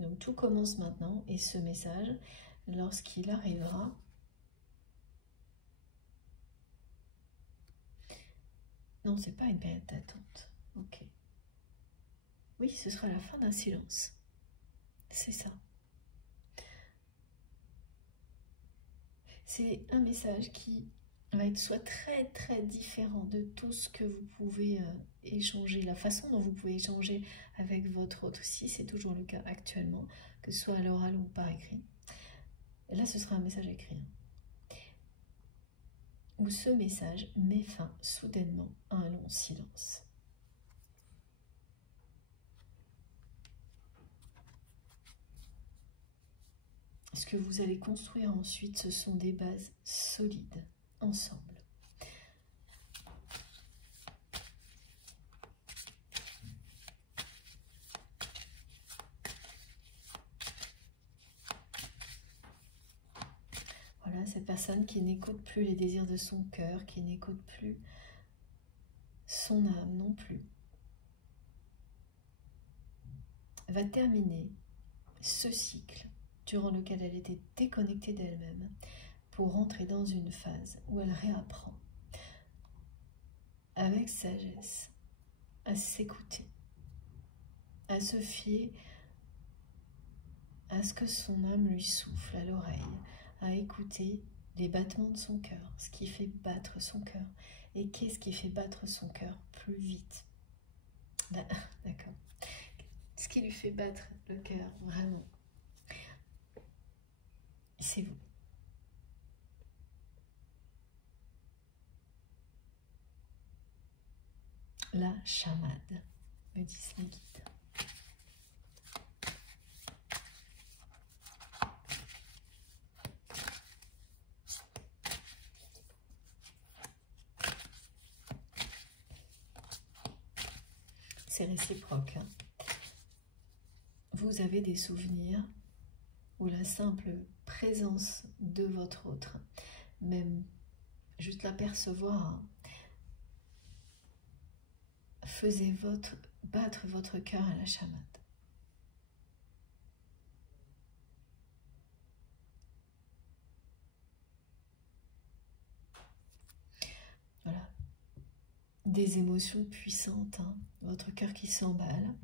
Donc tout commence maintenant et ce message, lorsqu'il arrivera, non, c'est pas une période d'attente. Ok. Oui, ce sera la fin d'un silence. C'est ça. C'est un message qui va être soit très très différent de tout ce que vous pouvez échanger, la façon dont vous pouvez échanger avec votre autre, si c'est toujours le cas actuellement, que ce soit à l'oral ou par écrit. Et là, ce sera un message écrit. Où ce message met fin soudainement à un long silence. Ce que vous allez construire ensuite, ce sont des bases solides, ensemble. Voilà, cette personne qui n'écoute plus les désirs de son cœur, qui n'écoute plus son âme non plus, va terminer ce cycle durant lequel elle était déconnectée d'elle-même pour rentrer dans une phase où elle réapprend avec sagesse à s'écouter, à se fier à ce que son âme lui souffle à l'oreille, à écouter les battements de son cœur, ce qui fait battre son cœur. Et qu'est-ce qui fait battre son cœur plus vite? D'accord. Ce qui lui fait battre le cœur, vraiment, c'est vous. La chamade, me disent les guides. C'est réciproque. Hein. Vous avez des souvenirs où la simple présence de votre autre, même juste l'apercevoir, hein, faisait battre votre cœur à la chamade. Voilà. Des émotions puissantes, hein, votre cœur qui s'emballe.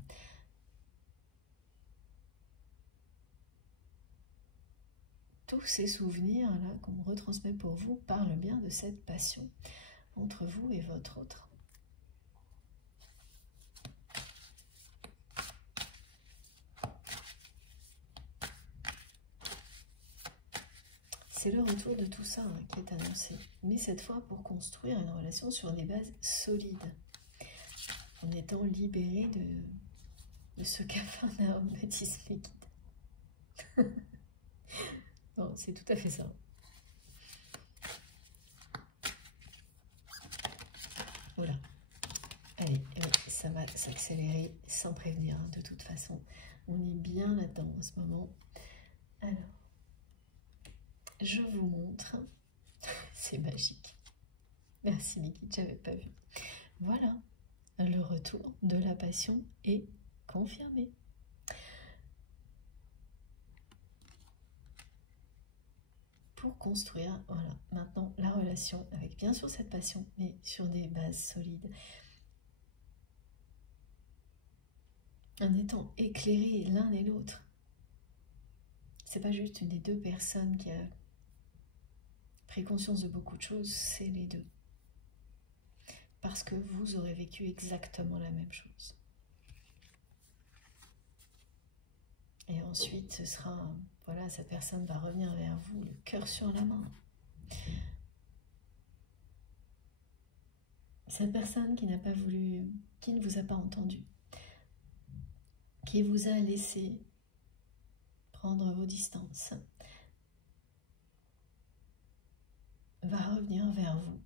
tous ces souvenirs-là qu'on retransmet pour vous parlent bien de cette passion entre vous et votre autre. C'est le retour de tout ça qui est annoncé, mais cette fois pour construire une relation sur des bases solides, en étant libéré de ce capharnaüm baptisme liquide. Non, c'est tout à fait ça. Voilà. Allez, ça va s'accélérer sans prévenir, hein, de toute façon. On est bien là-dedans en ce moment. Alors, je vous montre. C'est magique. Merci Niki, je n'avais pas vu. Voilà, le retour de la passion est confirmé. Pour construire, voilà, maintenant la relation avec bien sûr cette passion, mais sur des bases solides. En étant éclairés l'un et l'autre. C'est pas juste une des deux personnes qui a pris conscience de beaucoup de choses, c'est les deux. Parce que vous aurez vécu exactement la même chose. Et ensuite, ce sera, voilà, cette personne va revenir vers vous, le cœur sur la main. Cette personne qui n'a pas voulu, qui ne vous a pas entendu, qui vous a laissé prendre vos distances, va revenir vers vous.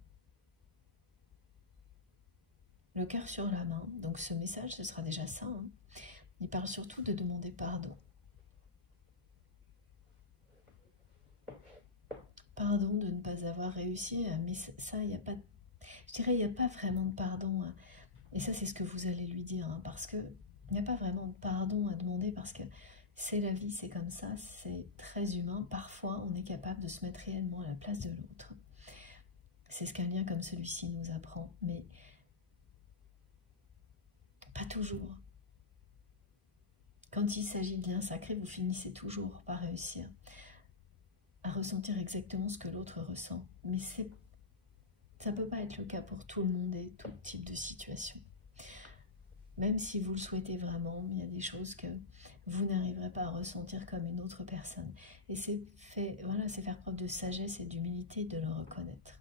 Le cœur sur la main, donc ce message, ce sera déjà ça. Hein. Il parle surtout de demander pardon. Pardon de ne pas avoir réussi, mais ça, il n'y a pas, je dirais, il n'y a pas vraiment de pardon. Et ça, c'est ce que vous allez lui dire, hein, parce que il n'y a pas vraiment de pardon à demander, parce que c'est la vie, c'est comme ça, c'est très humain. Parfois, on est capable de se mettre réellement à la place de l'autre. C'est ce qu'un lien comme celui-ci nous apprend, mais pas toujours. Quand il s'agit de liens sacrés, vous finissez toujours par réussir à ressentir exactement ce que l'autre ressent. Mais ça ne peut pas être le cas pour tout le monde et tout type de situation. Même si vous le souhaitez vraiment, il y a des choses que vous n'arriverez pas à ressentir comme une autre personne. Et c'est voilà, c'est faire preuve de sagesse et d'humilité de le reconnaître.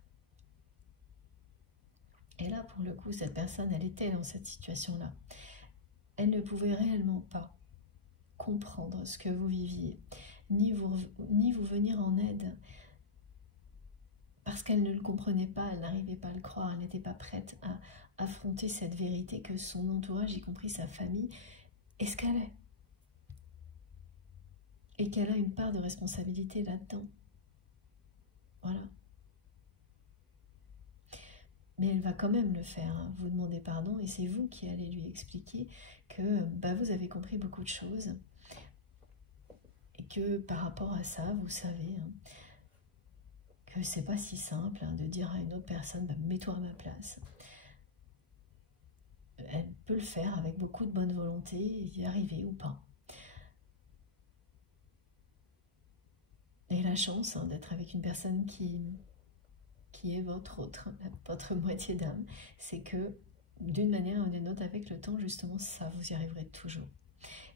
Et là, pour le coup, cette personne, elle était dans cette situation-là. Elle ne pouvait réellement pas comprendre ce que vous viviez, ni vous venir en aide, parce qu'elle ne le comprenait pas, elle n'arrivait pas à le croire, elle n'était pas prête à affronter cette vérité que son entourage, y compris sa famille, escalait. Et qu'elle a une part de responsabilité là-dedans. Voilà. Mais elle va quand même le faire, hein. Vous demandez pardon et c'est vous qui allez lui expliquer que vous avez compris beaucoup de choses et que par rapport à ça, vous savez, hein, que c'est pas si simple, hein, de dire à une autre personne mets-toi à ma place. Elle peut le faire avec beaucoup de bonne volonté et y arriver ou pas. Et la chance, hein, d'être avec une personne qui est votre moitié d'âme, c'est que d'une manière ou d'une autre, avec le temps, justement, ça, vous y arriverez toujours.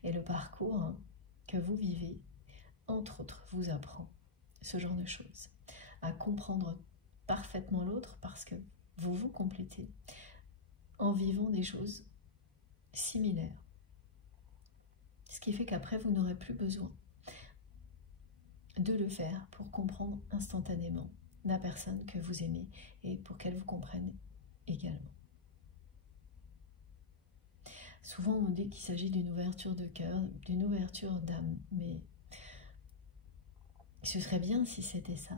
Et le parcours, hein, que vous vivez, entre autres, vous apprend ce genre de choses. À comprendre parfaitement l'autre parce que vous vous complétez en vivant des choses similaires. Ce qui fait qu'après, vous n'aurez plus besoin de le faire pour comprendre instantanément la personne que vous aimez et pour qu'elle vous comprenne également. Souvent on dit qu'il s'agit d'une ouverture de cœur, d'une ouverture d'âme, mais ce serait bien si c'était ça.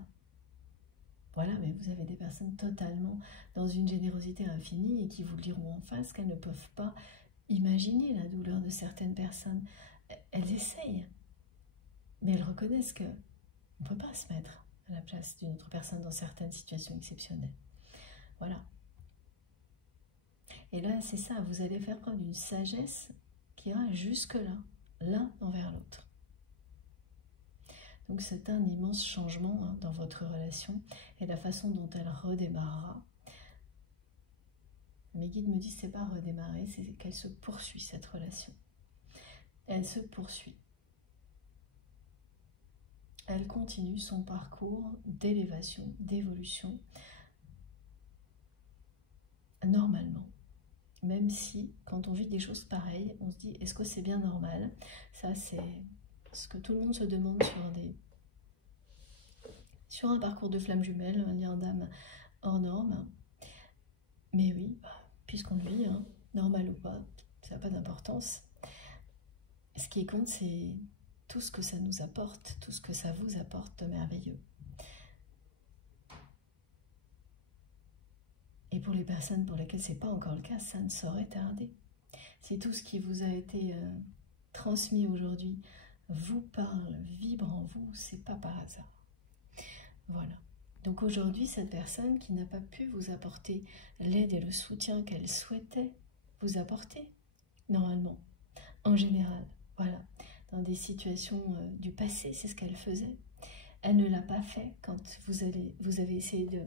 Voilà, mais vous avez des personnes totalement dans une générosité infinie et qui vous le diront en face qu'elles ne peuvent pas imaginer la douleur de certaines personnes. Elles essayent, mais elles reconnaissent qu'on ne peut pas se mettre à la place d'une autre personne dans certaines situations exceptionnelles. Voilà. Et là, c'est ça, vous allez faire preuve d'une sagesse qui ira jusque-là, l'un envers l'autre. Donc c'est un immense changement dans votre relation et la façon dont elle redémarrera. Mes guides me disent que ce n'est pas redémarrer, c'est qu'elle se poursuit cette relation. Elle se poursuit. Elle continue son parcours d'élévation, d'évolution, normalement. Même si, quand on vit des choses pareilles, on se dit, est-ce que c'est bien normal? Ça, c'est ce que tout le monde se demande sur un parcours de flamme jumelle, un lien d'âme hors norme. Mais oui, puisqu'on le vit, normal ou pas, ça n'a pas d'importance. Ce qui compte, c'est tout ce que ça nous apporte, tout ce que ça vous apporte de merveilleux. Et pour les personnes pour lesquelles ce n'est pas encore le cas, ça ne saurait tarder. Si tout ce qui vous a été transmis aujourd'hui vous parle, vibre en vous, c'est pas par hasard. Voilà. Donc aujourd'hui, cette personne qui n'a pas pu vous apporter l'aide et le soutien qu'elle souhaitait vous apporter, normalement, en général, voilà, dans des situations du passé, c'est ce qu'elle faisait. Elle ne l'a pas fait quand vous avez essayé de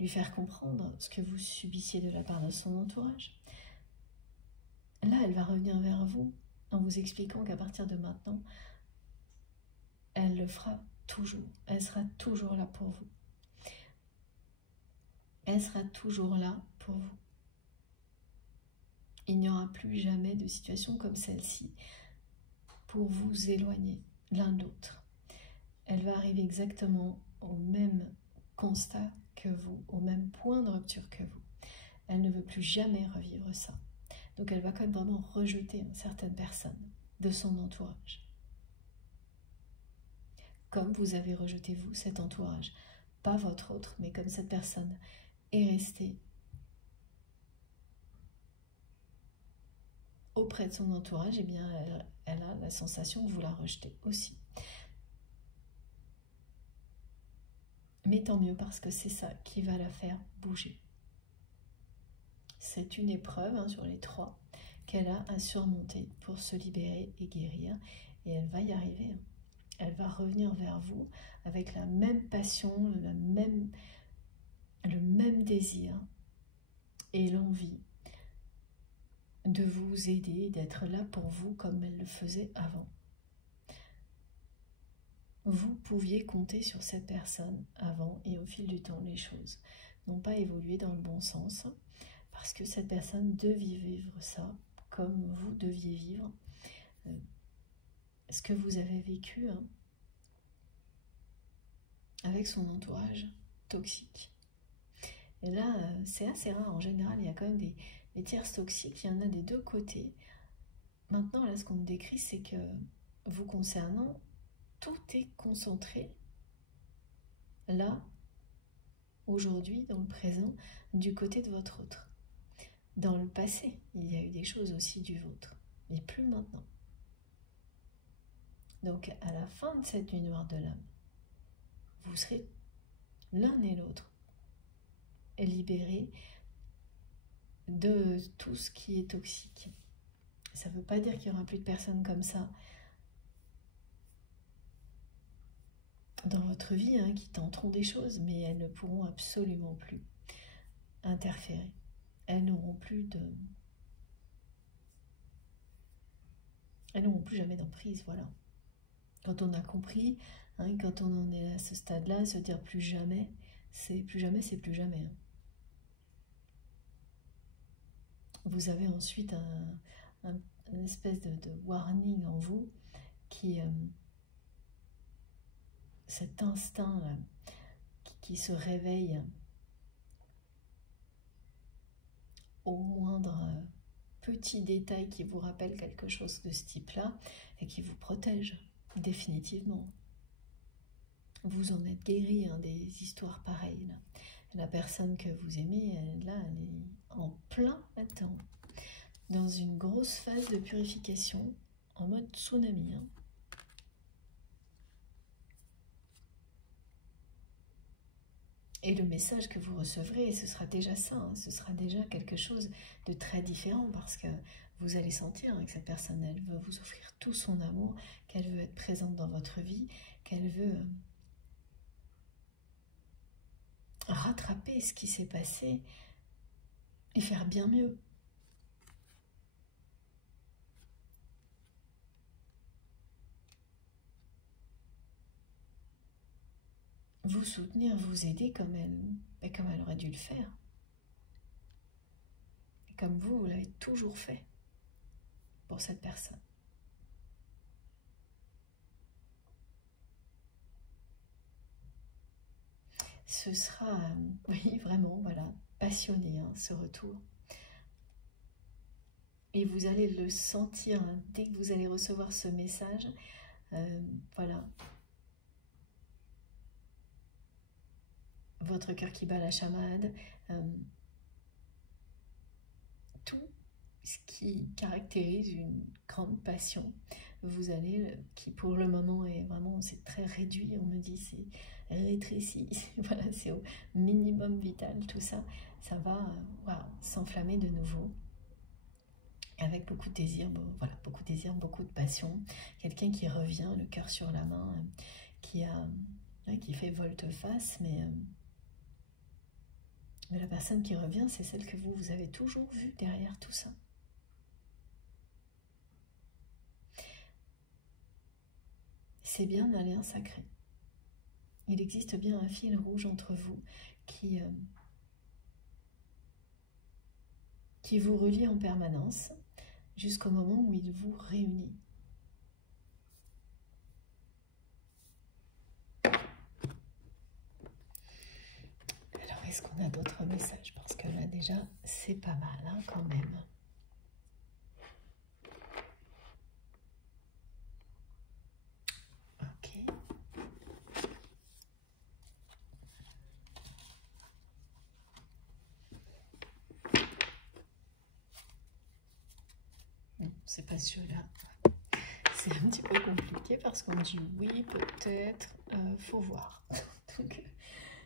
lui faire comprendre ce que vous subissiez de la part de son entourage. Là, elle va revenir vers vous en vous expliquant qu'à partir de maintenant, elle le fera toujours. Elle sera toujours là pour vous. Elle sera toujours là pour vous. Il n'y aura plus jamais de situation comme celle-ci pour vous éloigner l'un de l'autre. Elle va arriver exactement au même constat que vous, au même point de rupture que vous. Elle ne veut plus jamais revivre ça. Donc elle va quand même vraiment rejeter certaines personnes de son entourage. Comme vous avez rejeté vous, cet entourage. Pas votre autre, mais comme cette personne est restée auprès de son entourage, eh bien elle a la sensation que vous la rejetez aussi. Mais tant mieux parce que c'est ça qui va la faire bouger. C'est une épreuve sur les 3 qu'elle a à surmonter pour se libérer et guérir. Et elle va y arriver. Elle va revenir vers vous avec la même passion, le même désir et l'envie de vous aider, d'être là pour vous comme elle le faisait avant. Vous pouviez compter sur cette personne avant et au fil du temps, les choses n'ont pas évolué dans le bon sens parce que cette personne devait vivre ça comme vous deviez vivre ce que vous avez vécu avec son entourage toxique. Et là, c'est assez rare. En général, il y a quand même des tierces toxiques. Il y en a des deux côtés. Maintenant, là, ce qu'on me décrit, c'est que vous concernant, tout est concentré là, aujourd'hui, dans le présent, du côté de votre autre. Dans le passé, il y a eu des choses aussi du vôtre, mais plus maintenant. Donc, à la fin de cette nuit noire de l'âme, vous serez l'un et l'autre libérés de tout ce qui est toxique. Ça ne veut pas dire qu'il n'y aura plus de personnes comme ça dans votre vie qui tenteront des choses, mais elles ne pourront absolument plus interférer. Elles n'auront plus jamais d'emprise, voilà. Quand on a compris, quand on en est à ce stade-là, se dire plus jamais, c'est plus jamais, c'est plus jamais. Vous avez ensuite une espèce de warning en vous qui cet instinct là, qui se réveille au moindre petit détail qui vous rappelle quelque chose de ce type-là et qui vous protège définitivement. Vous en êtes guéri des histoires pareilles. Là. La personne que vous aimez, elle est en plein là-dedans, dans une grosse phase de purification, en mode tsunami. Et le message que vous recevrez, ce sera déjà ça, ce sera déjà quelque chose de très différent parce que vous allez sentir que cette personne, elle veut vous offrir tout son amour, qu'elle veut être présente dans votre vie, qu'elle veut rattraper ce qui s'est passé et faire bien mieux. Vous soutenir, vous aider comme elle aurait dû le faire. Et comme vous l'avez toujours fait pour cette personne. Ce sera, oui, vraiment, voilà, passionné, hein, ce retour. Et vous allez le sentir, hein, dès que vous allez recevoir ce message, voilà. Votre cœur qui bat la chamade, tout ce qui caractérise une grande passion, vous allez, qui pour le moment est vraiment, c'est très réduit, on me dit c'est rétréci, voilà, c'est au minimum vital, tout ça, ça va s'enflammer de nouveau, avec beaucoup de désir, voilà, beaucoup de désir, beaucoup de passion, quelqu'un qui revient, le cœur sur la main, qui fait volte-face, mais la personne qui revient, c'est celle que vous avez toujours vue derrière tout ça. C'est bien un lien sacré. Il existe bien un fil rouge entre vous qui vous relie en permanence jusqu'au moment où il vous réunit. Alors, est-ce qu'on a d'autres messages? Parce que là, déjà, c'est pas mal, hein, quand même. Ok. Non, c'est pas celui-là. C'est un petit peu compliqué parce qu'on dit oui, peut-être, faut voir. Donc,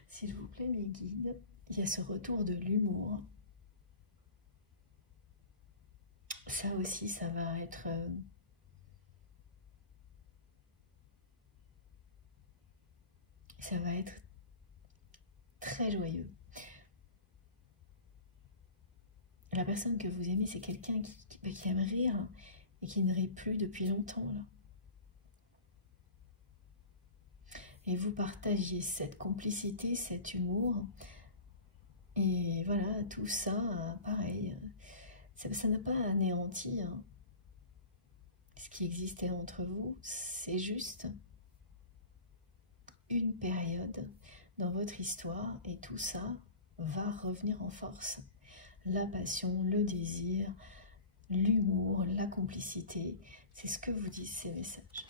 s'il vous plaît, mes guides, il y a ce retour de l'humour. Ça aussi, ça va être... ça va être très joyeux. La personne que vous aimez, c'est quelqu'un qui aime rire et qui ne rit plus depuis longtemps, là. Et vous partagiez cette complicité, cet humour. Et voilà, tout ça, pareil, ça n'a pas anéanti, hein, ce qui existait entre vous. C'est juste une période dans votre histoire et tout ça va revenir en force. La passion, le désir, l'humour, la complicité, c'est ce que vous disent ces messages.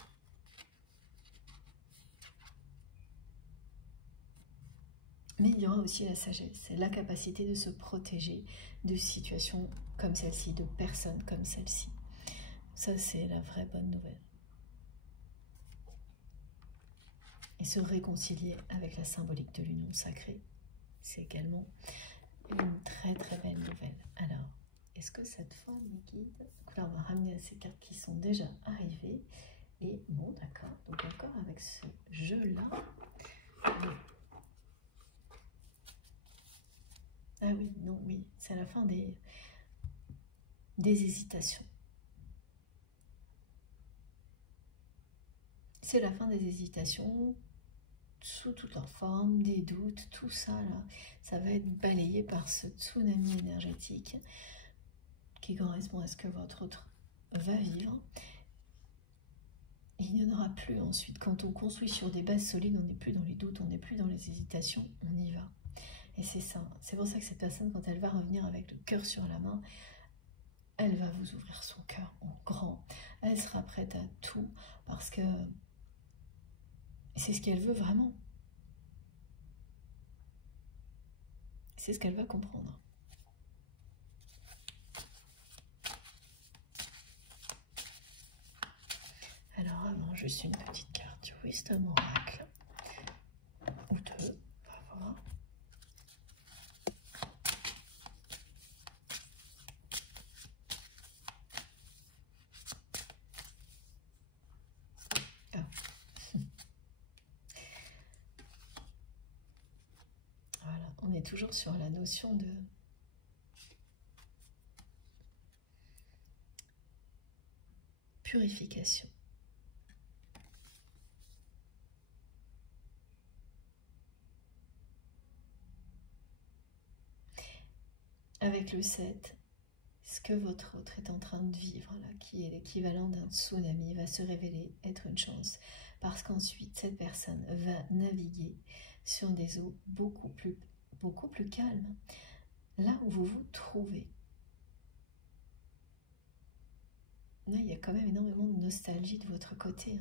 Mais il y aura aussi la sagesse, la capacité de se protéger de situations comme celle-ci, de personnes comme celle-ci. Ça, c'est la vraie bonne nouvelle. Et se réconcilier avec la symbolique de l'union sacrée, c'est également une très très belle nouvelle. Alors, est-ce que cette fois, mes guides... Donc là, on va ramener à ces cartes qui sont déjà arrivées. Et bon, d'accord, donc encore avec ce jeu-là... Ah oui, non, oui, c'est la fin des hésitations. C'est la fin des hésitations, sous toutes leurs formes, des doutes, tout ça, là, ça va être balayé par ce tsunami énergétique qui correspond à ce que votre autre va vivre. Et il n'y en aura plus ensuite. Quand on construit sur des bases solides, on n'est plus dans les doutes, on n'est plus dans les hésitations, on y va. Et c'est ça, c'est pour ça que cette personne, quand elle va revenir avec le cœur sur la main, elle va vous ouvrir son cœur en grand. Elle sera prête à tout parce que c'est ce qu'elle veut vraiment. C'est ce qu'elle va comprendre. Alors avant, juste une petite carte du Wisdom Oracle. Ou deux, on va voir. On est toujours sur la notion de purification. Avec le 7, ce que votre autre est en train de vivre, là, qui est l'équivalent d'un tsunami, va se révéler être une chance. Parce qu'ensuite, cette personne va naviguer sur des eaux beaucoup plus calmes, là où vous vous trouvez. Là, il y a quand même énormément de nostalgie de votre côté.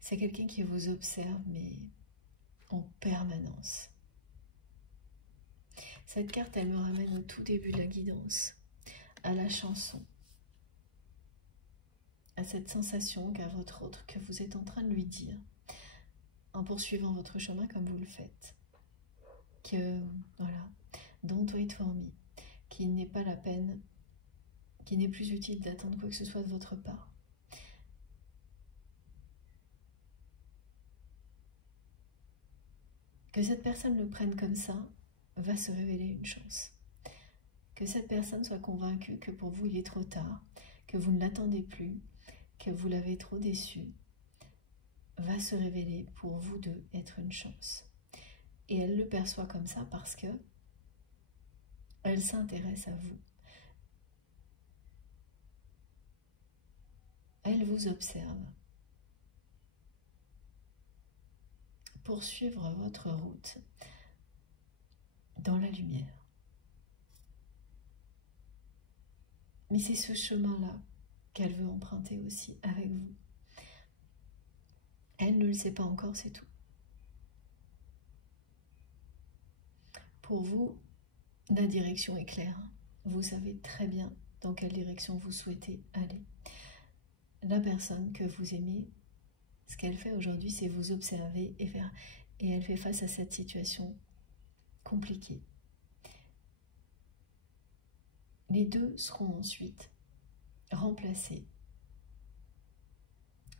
C'est quelqu'un qui vous observe, mais en permanence. Cette carte, elle me ramène au tout début de la guidance, à la chanson, à cette sensation qu'a votre autre, que vous êtes en train de lui dire, en poursuivant votre chemin comme vous le faites. Que, voilà, don't wait for me, qu'il n'est pas la peine, qu'il n'est plus utile d'attendre quoi que ce soit de votre part. Que cette personne le prenne comme ça va se révéler une chance. Que cette personne soit convaincue que pour vous il est trop tard, que vous ne l'attendez plus, que vous l'avez trop déçu, va se révéler pour vous deux être une chance. Et elle le perçoit comme ça parce que elle s'intéresse à vous. Elle vous observe. Poursuivre votre route dans la lumière. Mais c'est ce chemin-là qu'elle veut emprunter aussi avec vous. Elle ne le sait pas encore, c'est tout. Pour vous, la direction est claire. Vous savez très bien dans quelle direction vous souhaitez aller. La personne que vous aimez, ce qu'elle fait aujourd'hui, c'est vous observer et elle fait face à cette situation compliquée. Les deux seront ensuite remplacés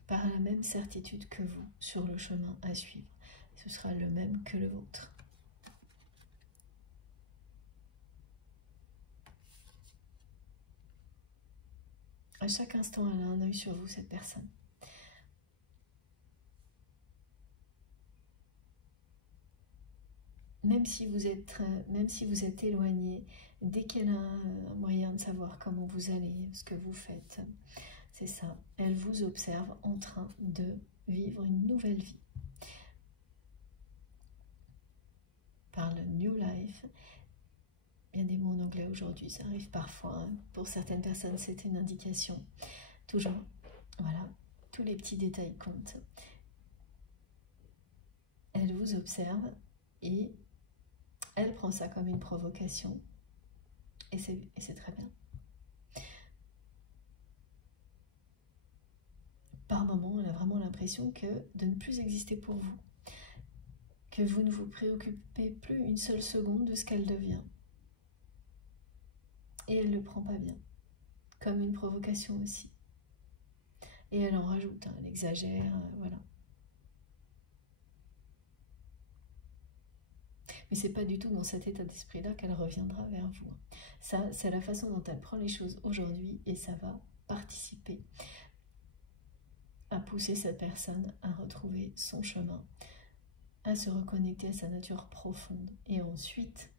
par la même certitude que vous sur le chemin à suivre. Ce sera le même que le vôtre. À chaque instant, elle a un œil sur vous, cette personne. Même si vous êtes éloigné, dès qu'elle a un moyen de savoir comment vous allez, ce que vous faites, c'est ça. Elle vous observe en train de vivre une nouvelle vie. Par le New Life. Il y a des mots en anglais aujourd'hui, ça arrive parfois. Pour certaines personnes, c'est une indication. Toujours, voilà, tous les petits détails comptent. Elle vous observe et elle prend ça comme une provocation. Et c'est très bien. Par moments, elle a vraiment l'impression de ne plus exister pour vous. Que vous ne vous préoccupez plus une seule seconde de ce qu'elle devient. Et elle ne le prend pas bien. Comme une provocation aussi. Et elle en rajoute, elle exagère, voilà. Mais c'est pas du tout dans cet état d'esprit-là qu'elle reviendra vers vous. Ça, c'est la façon dont elle prend les choses aujourd'hui et ça va participer à pousser cette personne à retrouver son chemin, à se reconnecter à sa nature profonde. Et ensuite,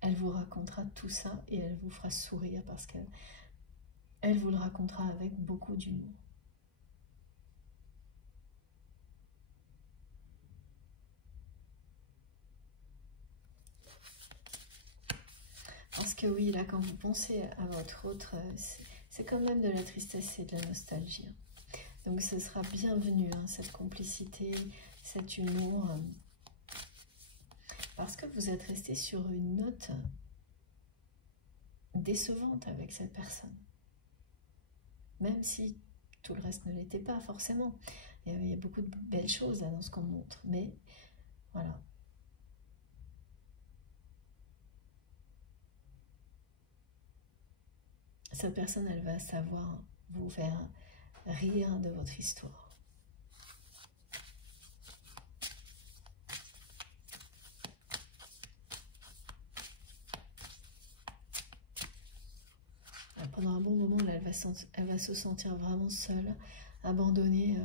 elle vous racontera tout ça et elle vous fera sourire parce qu'elle vous le racontera avec beaucoup d'humour. Parce que oui, là, quand vous pensez à votre autre, c'est quand même de la tristesse et de la nostalgie. Donc ce sera bienvenu, hein, cette complicité, cet humour. Parce que vous êtes resté sur une note décevante avec cette personne. Même si tout le reste ne l'était pas forcément. Il y a beaucoup de belles choses là, dans ce qu'on montre. Mais voilà. Cette personne, elle va savoir vous faire rire de votre histoire. elle va se sentir vraiment seule, abandonnée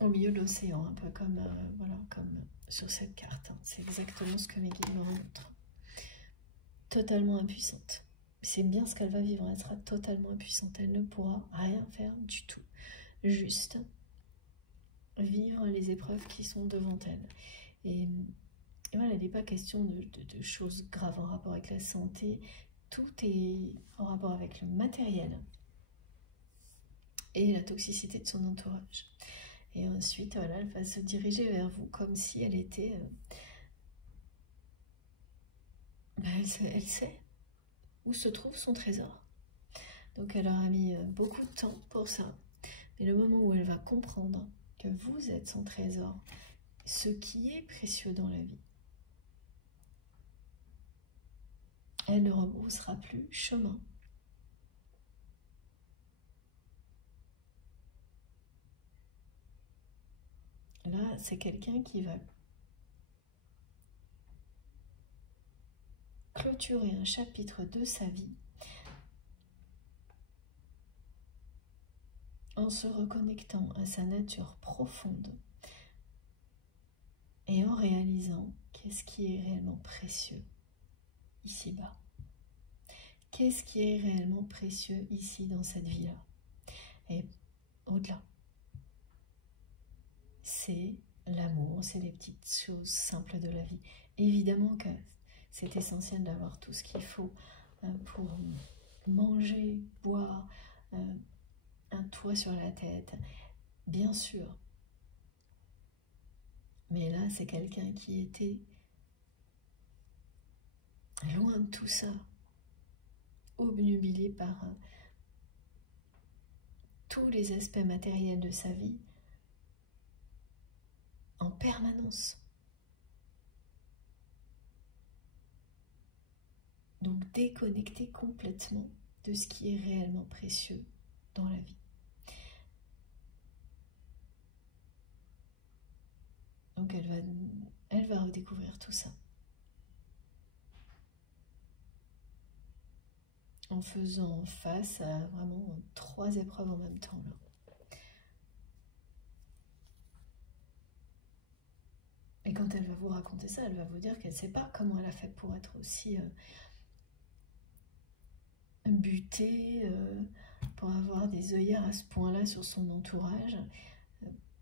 au milieu de l'océan, un peu comme, voilà, comme sur cette carte. Hein. C'est exactement ce que mes guides me montrent. Totalement impuissante. C'est bien ce qu'elle va vivre, elle sera totalement impuissante. Elle ne pourra rien faire du tout. Juste vivre les épreuves qui sont devant elle. Et voilà, il n'est pas question de choses graves en rapport avec la santé. Tout est en rapport avec le matériel et la toxicité de son entourage. Et ensuite, voilà, elle va se diriger vers vous comme si elle était... elle sait où se trouve son trésor. Donc elle aura mis beaucoup de temps pour ça. Mais le moment où elle va comprendre que vous êtes son trésor, ce qui est précieux dans la vie, elle ne rebroussera plus chemin. Là, c'est quelqu'un qui va clôturer un chapitre de sa vie en se reconnectant à sa nature profonde et en réalisant qu'est-ce qui est réellement précieux ici-bas. Qu'est-ce qui est réellement précieux ici dans cette vie-là et au-delà. C'est l'amour, c'est les petites choses simples de la vie. Évidemment que c'est essentiel d'avoir tout ce qu'il faut pour manger, boire, un toit sur la tête, bien sûr. Mais là, c'est quelqu'un qui était loin de tout ça, obnubilé par tous les aspects matériels de sa vie en permanence. Donc déconnecté complètement de ce qui est réellement précieux dans la vie. Donc elle va redécouvrir tout ça. En faisant face à vraiment 3 épreuves en même temps. Là. Et quand elle va vous raconter ça, elle va vous dire qu'elle ne sait pas comment elle a fait pour être aussi butée, pour avoir des œillères à ce point-là sur son entourage.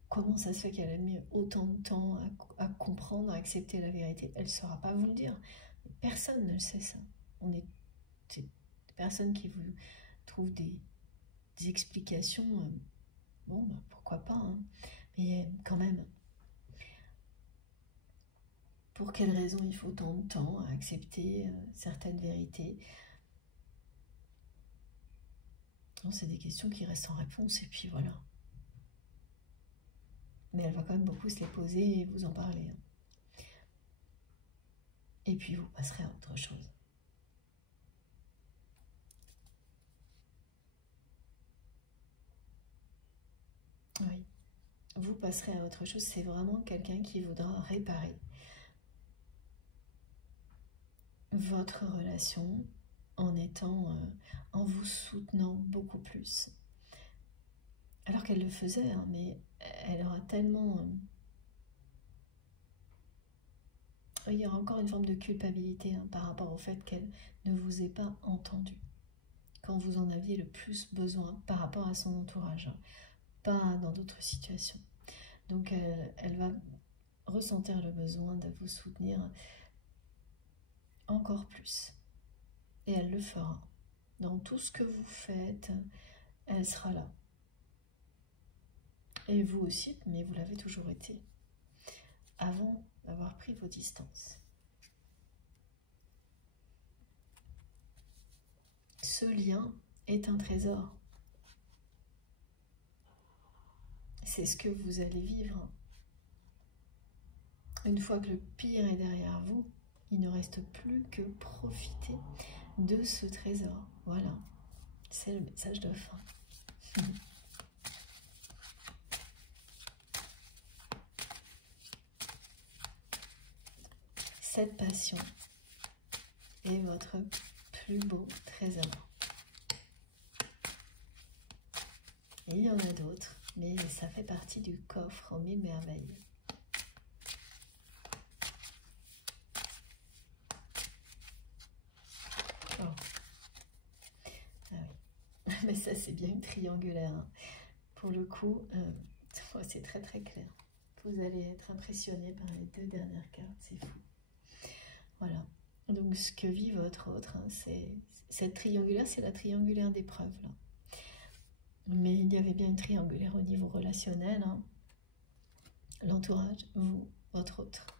Comment ça se fait qu'elle a mis autant de temps à comprendre, à accepter la vérité? Elle ne saura pas vous le dire. Personne ne le sait ça. On est des personnes qui vous trouvent des explications. Bon, bah, pourquoi pas, hein. Mais quand même, pour quelles raisons il faut tant de temps à accepter certaines vérités? C'est des questions qui restent sans réponse, et puis voilà. Mais elle va quand même beaucoup se les poser et vous en parler. Hein. Et puis vous passerez à autre chose. Oui, vous passerez à autre chose. C'est vraiment quelqu'un qui voudra réparer votre relation en en vous soutenant beaucoup plus. Alors qu'elle le faisait, hein, mais elle aura tellement... il y aura encore une forme de culpabilité hein, par rapport au fait qu'elle ne vous ait pas entendu quand vous en aviez le plus besoin par rapport à son entourage, hein, pas dans d'autres situations. Donc elle va ressentir le besoin de vous soutenir encore plus. Et elle le fera. Dans tout ce que vous faites, elle sera là. Et vous aussi, mais vous l'avez toujours été, avant d'avoir pris vos distances. Ce lien est un trésor. C'est ce que vous allez vivre. Une fois que le pire est derrière vous, il ne reste plus que profiter de ce trésor. Voilà, c'est le message de fin. Cette passion est votre plus beau trésor. Et il y en a d'autres, mais ça fait partie du coffre en 1000 merveilles. Oh. Ah oui, mais ça c'est bien triangulaire. Hein. Pour le coup, c'est très très clair. Vous allez être impressionné par les 2 dernières cartes, c'est fou. Voilà. Donc ce que vit votre autre, hein, c'est cette triangulaire, c'est la triangulaire d'épreuve là. Mais il y avait bien une triangulaire au niveau relationnel, hein. L'entourage, vous, votre autre.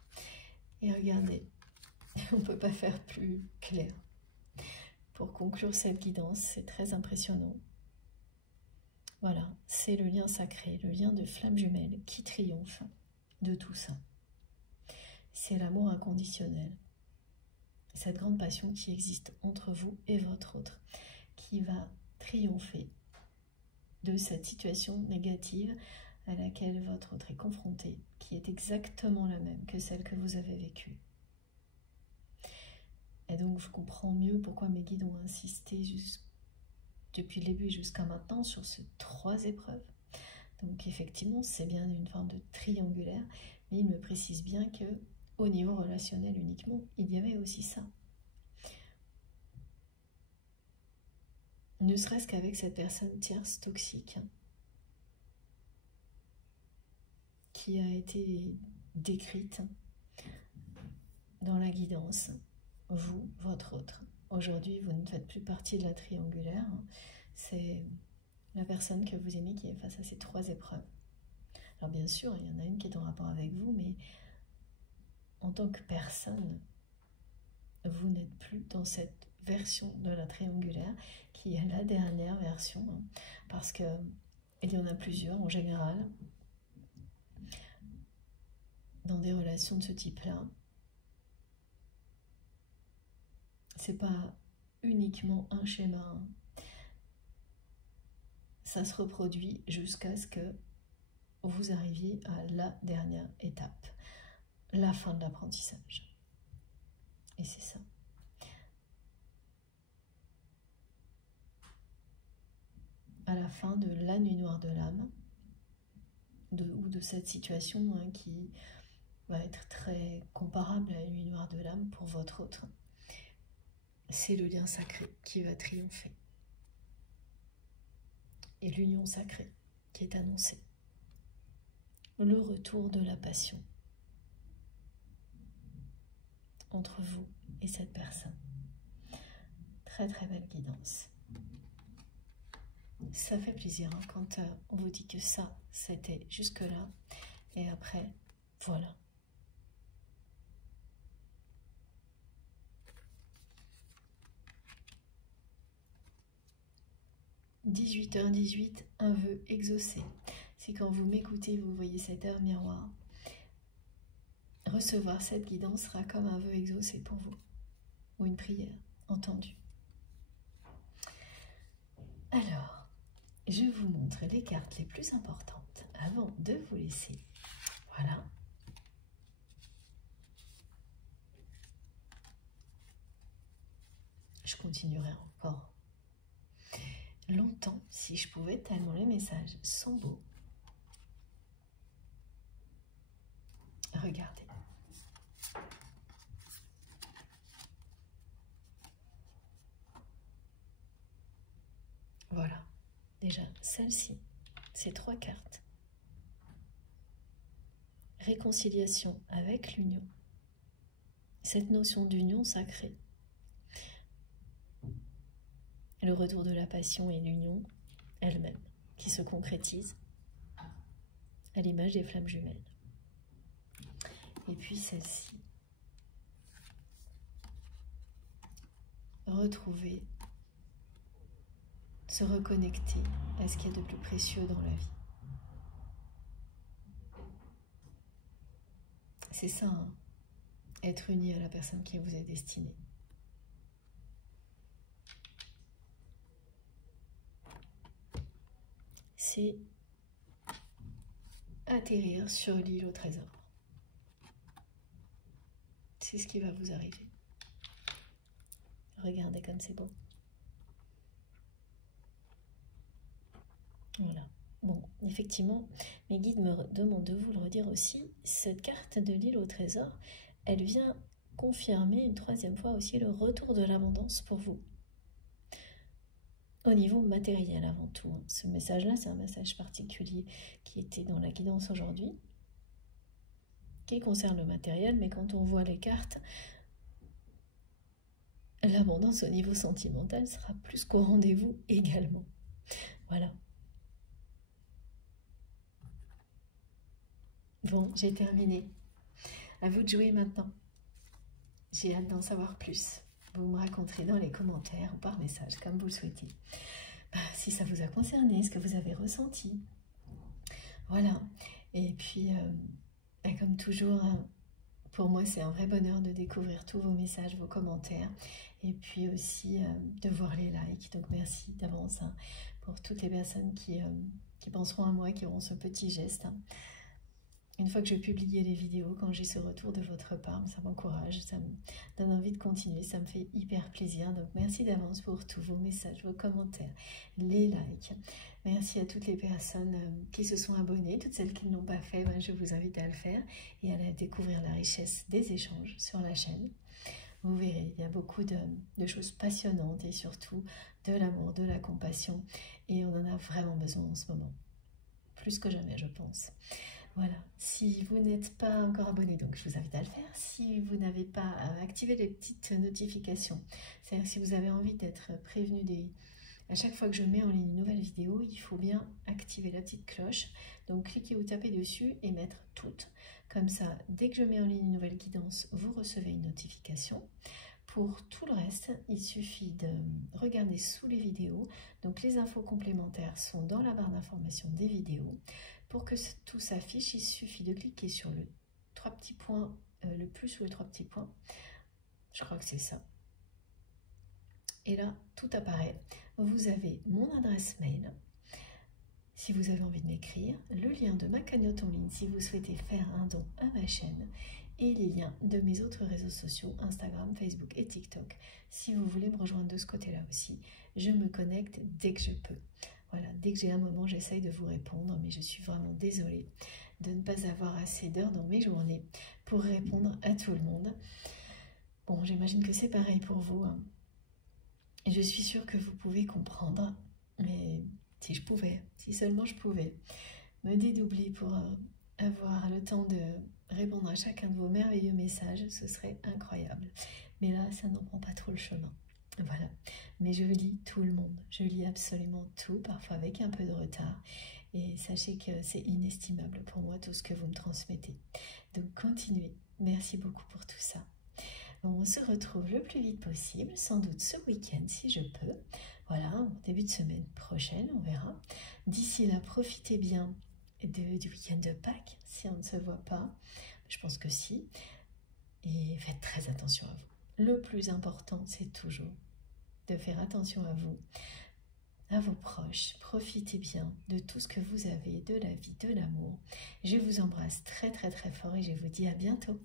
Et regardez, on ne peut pas faire plus clair. Pour conclure cette guidance, c'est très impressionnant. Voilà, c'est le lien sacré, le lien de flamme jumelle qui triomphe de tout ça. C'est l'amour inconditionnel. Cette grande passion qui existe entre vous et votre autre, qui va triompher de cette situation négative à laquelle votre autre est confronté, qui est exactement la même que celle que vous avez vécue. Et donc je comprends mieux pourquoi mes guides ont insisté depuis le début jusqu'à maintenant sur ces 3 épreuves. Donc effectivement, c'est bien une forme de triangulaire, mais il me précise bien que au niveau relationnel uniquement, il y avait aussi ça. Ne serait-ce qu'avec cette personne tierce toxique qui a été décrite dans la guidance, vous, votre autre. Aujourd'hui, vous ne faites plus partie de la triangulaire, c'est la personne que vous aimez qui est face à ces 3 épreuves. Alors bien sûr, il y en a une qui est en rapport avec vous, mais en tant que personne, vous n'êtes plus dans cette version de la triangulaire qui est la dernière version, hein, parce que il y en a plusieurs en général dans des relations de ce type-là. C'est pas uniquement un schéma, hein. Ça se reproduit jusqu'à ce que vous arriviez à la dernière étape, la fin de l'apprentissage. Et c'est ça. À la fin de la nuit noire de l'âme, ou de cette situation, hein, qui va être très comparable à la nuit noire de l'âme pour votre autre, c'est le lien sacré qui va triompher. Et l'union sacrée qui est annoncée. Le retour de la passion entre vous et cette personne. Très très belle guidance. Ça fait plaisir, hein, quand on vous dit que ça, c'était jusque-là, et après, voilà. « 18h18, un vœu exaucé. » Si quand vous m'écoutez, vous voyez cette heure miroir, recevoir cette guidance sera comme un vœu exaucé pour vous, ou une prière entendue. Alors, je vous montre les cartes les plus importantes avant de vous laisser. Voilà. Je continuerai encore longtemps si je pouvais, tellement les messages sont beaux. Regardez. Voilà. Déjà, celle-ci, ces 3 cartes. Réconciliation avec l'union. Cette notion d'union sacrée. Le retour de la passion et l'union elle-même qui se concrétise à l'image des flammes jumelles. Et puis celle-ci. Retrouver, se reconnecter à ce qu'il y a de plus précieux dans la vie. C'est ça, hein, être uni à la personne qui vous est destinée. C'est atterrir sur l'île au trésor. C'est ce qui va vous arriver. Regardez comme c'est beau. Voilà. effectivement, mes guides me demandent de vous le redire aussi, cette carte de l'île au trésor, elle vient confirmer une troisième fois aussi le retour de l'abondance pour vous. Au niveau matériel avant tout. Ce message-là, c'est un message particulier qui était dans la guidance aujourd'hui, qui concerne le matériel, mais quand on voit les cartes, l'abondance au niveau sentimental sera plus qu'au rendez-vous également. Voilà. Bon, j'ai terminé. À vous de jouer maintenant. J'ai hâte d'en savoir plus. Vous me raconterez dans les commentaires ou par message, comme vous le souhaitez. Si ça vous a concerné, ce que vous avez ressenti. Voilà. Et puis, comme toujours, pour moi, c'est un vrai bonheur de découvrir tous vos messages, vos commentaires. Et puis aussi de voir les likes. Donc merci d'avance pour toutes les personnes qui penseront à moi, qui auront ce petit geste. Une fois que je publie les vidéos, quand j'ai ce retour de votre part, ça m'encourage, ça me donne envie de continuer, ça me fait hyper plaisir. Donc merci d'avance pour tous vos messages, vos commentaires, les likes. Merci à toutes les personnes qui se sont abonnées, toutes celles qui ne l'ont pas fait, je vous invite à le faire et à découvrir la richesse des échanges sur la chaîne. Vous verrez, il y a beaucoup de choses passionnantes et surtout de l'amour, de la compassion et on en a vraiment besoin en ce moment, plus que jamais je pense. Voilà, si vous n'êtes pas encore abonné, donc je vous invite à le faire. Si vous n'avez pas activé les petites notifications, c'est-à-dire si vous avez envie d'être prévenu à chaque fois que je mets en ligne une nouvelle vidéo, il faut bien activer la petite cloche. Donc cliquez ou tapez dessus et mettre toutes. Comme ça, dès que je mets en ligne une nouvelle guidance, vous recevez une notification. Pour tout le reste, il suffit de regarder sous les vidéos. Donc les infos complémentaires sont dans la barre d'information des vidéos. Pour que tout s'affiche, il suffit de cliquer sur le trois petits points, le plus ou les trois petits points. Je crois que c'est ça. Et là, tout apparaît. Vous avez mon adresse mail, si vous avez envie de m'écrire, le lien de ma cagnotte en ligne si vous souhaitez faire un don à ma chaîne, et les liens de mes autres réseaux sociaux, Instagram, Facebook et TikTok. Si vous voulez me rejoindre de ce côté-là aussi, je me connecte dès que je peux. Voilà, dès que j'ai un moment, j'essaye de vous répondre, mais je suis vraiment désolée de ne pas avoir assez d'heures dans mes journées pour répondre à tout le monde. Bon, j'imagine que c'est pareil pour vous. Je suis sûre que vous pouvez comprendre, mais si je pouvais, si seulement je pouvais, me dédoubler pour avoir le temps de répondre à chacun de vos merveilleux messages, ce serait incroyable. Mais là, ça n'en prend pas trop le chemin. Voilà, mais je lis tout le monde, je lis absolument tout, parfois avec un peu de retard, et sachez que c'est inestimable pour moi tout ce que vous me transmettez. Donc continuez, merci beaucoup pour tout ça. Bon, on se retrouve le plus vite possible, sans doute ce week-end si je peux. Voilà, en début de semaine prochaine, on verra. D'ici là, profitez bien du week-end de Pâques, si on ne se voit pas, je pense que si, et faites très attention à vous. Le plus important, c'est toujours de faire attention à vous, à vos proches. Profitez bien de tout ce que vous avez, de la vie, de l'amour. Je vous embrasse très très très fort et je vous dis à bientôt.